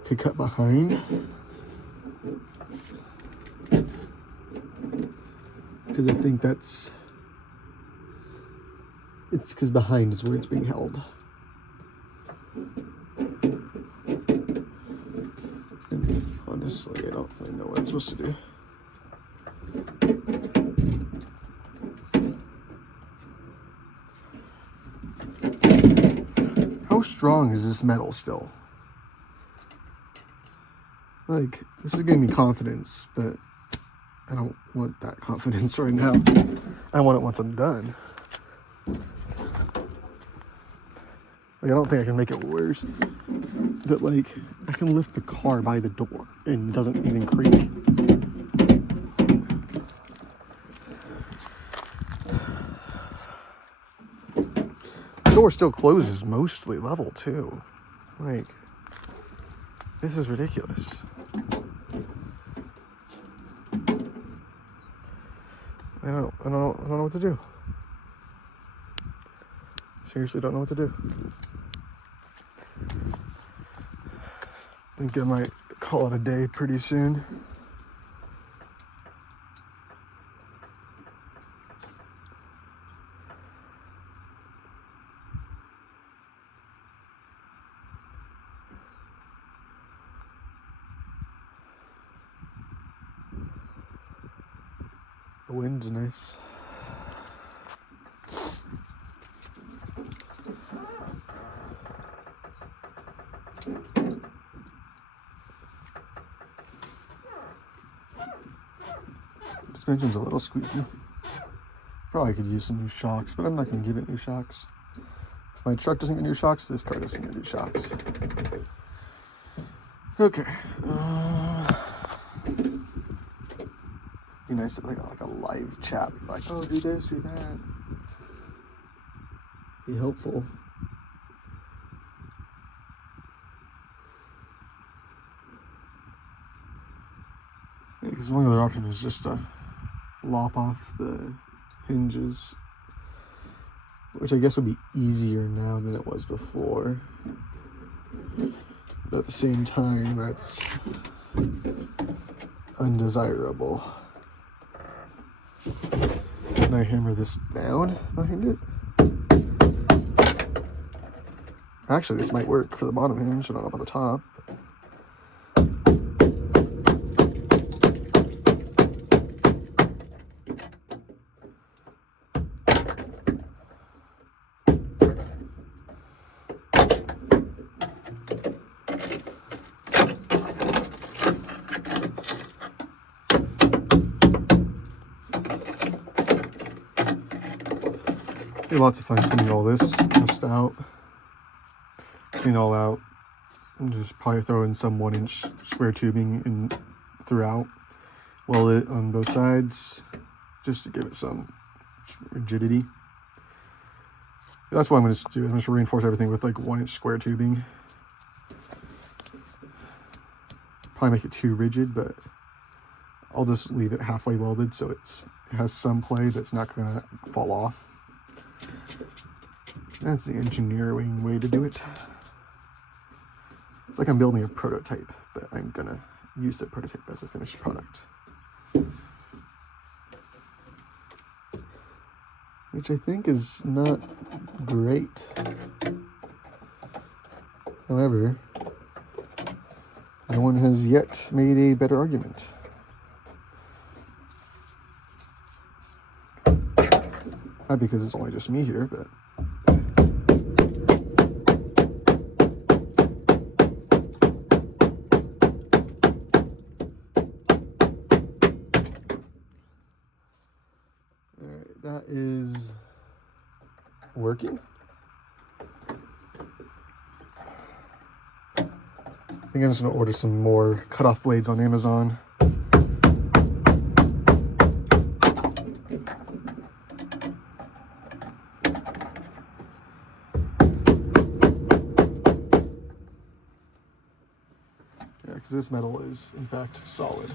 I could cut behind. Because I think it's because behind is where it's being held. And honestly, I don't really know what I'm supposed to do. How strong is this metal still? Like, this is giving me confidence, but I don't want that confidence right now. I want it once I'm done. Like, I don't think I can make it worse. But, like, I can lift the car by the door and it doesn't even creak. The door still closes mostly level, too. Like, this is ridiculous. I don't know what to do. Seriously, don't know what to do. Think I might call it a day pretty soon. The wind's nice. Suspension's a little squeaky. Probably could use some new shocks, but I'm not going to give it new shocks. If my truck doesn't get new shocks, this car doesn't get new shocks. Okay. Be nice to like a live chat. Be like, oh, do this, do that. Be helpful. Because one other option is just to lop off the hinges, which I guess would be easier now than it was before. But at the same time, that's undesirable. Can I hammer this down behind it? Actually, this might work for the bottom hinge, not up on the top. Lots of fun cleaning all this just out. Clean all out. And just probably throw in some 1-inch square tubing in throughout. weld it on both sides just to give it some rigidity. That's what I'm going to do. I'm just reinforce everything with like 1-inch square tubing. Probably make it too rigid, but I'll just leave it halfway welded so it has some play that's not going to fall off. That's the engineering way to do it. It's like I'm building a prototype, but I'm going to use the prototype as a finished product. Which I think is not great. However, no one has yet made a better argument. Not because it's only just me here, but alright, that is working. I think I'm just going to order some more cutoff blades on Amazon. Yeah, because this metal is, in fact, solid.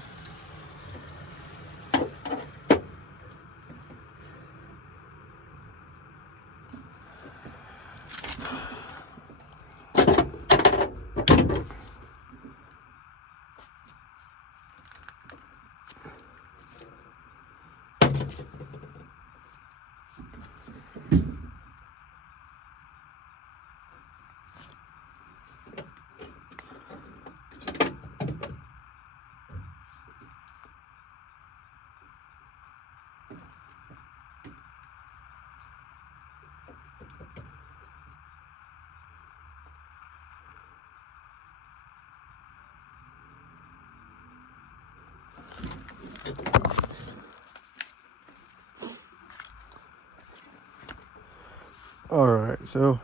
Alright, so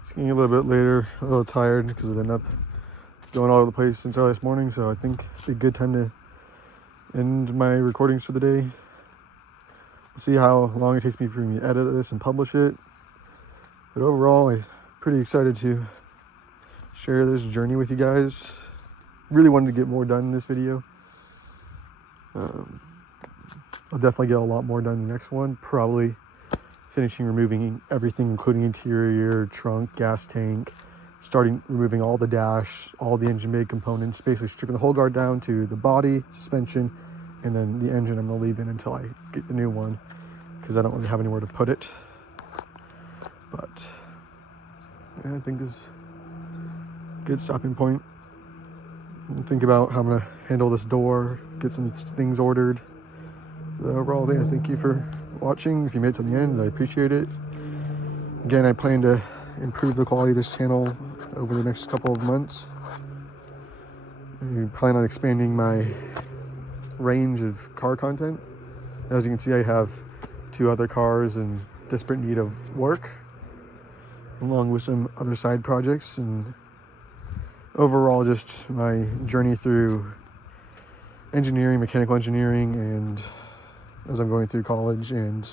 it's getting a little bit later, a little tired because I've been up going all over the place since early this morning, so I think it'd be a good time to end my recordings for the day. We'll see how long it takes me for me to edit this and publish it. But overall, I'm pretty excited to share this journey with you guys. Really wanted to get more done in this video. I'll definitely get a lot more done in the next one. Probably finishing removing everything, including interior, trunk, gas tank, starting removing all the dash, all the engine bay components, basically stripping the whole guard down to the body, suspension, and then the engine I'm going to leave in until I get the new one, because I don't really have anywhere to put it. But yeah, I think is a good stopping point. Think about how I'm going to handle this door, get some things ordered. The overall thing, I thank you for watching. If you made it to the end, I appreciate it. Again, I plan to improve the quality of this channel over the next couple of months. I plan on expanding my range of car content. As you can see, I have 2 other cars in desperate need of work, along with some other side projects, and overall just my journey through engineering, mechanical engineering, and as I'm going through college and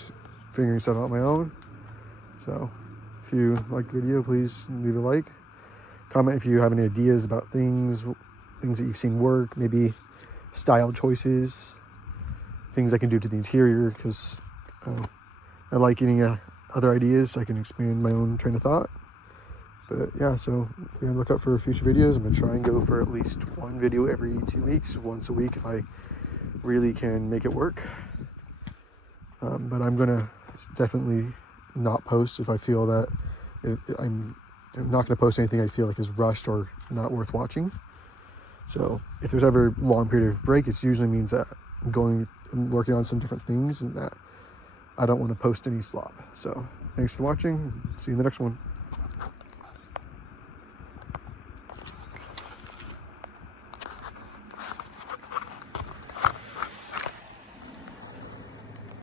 figuring stuff out on my own. So if you like the video, please leave a like. Comment if you have any ideas about things that you've seen work, maybe style choices, things I can do to the interior, because I like getting other ideas so I can expand my own train of thought. But yeah, so yeah, look out for future videos. I'm going to try and go for at least one video every 2 weeks, once a week if I really can make it work. But I'm going to definitely not post if I feel that I'm not going to post anything I feel like is rushed or not worth watching. So if there's ever a long period of break, it usually means that I'm working on some different things and that I don't want to post any slop. So thanks for watching. See you in the next one.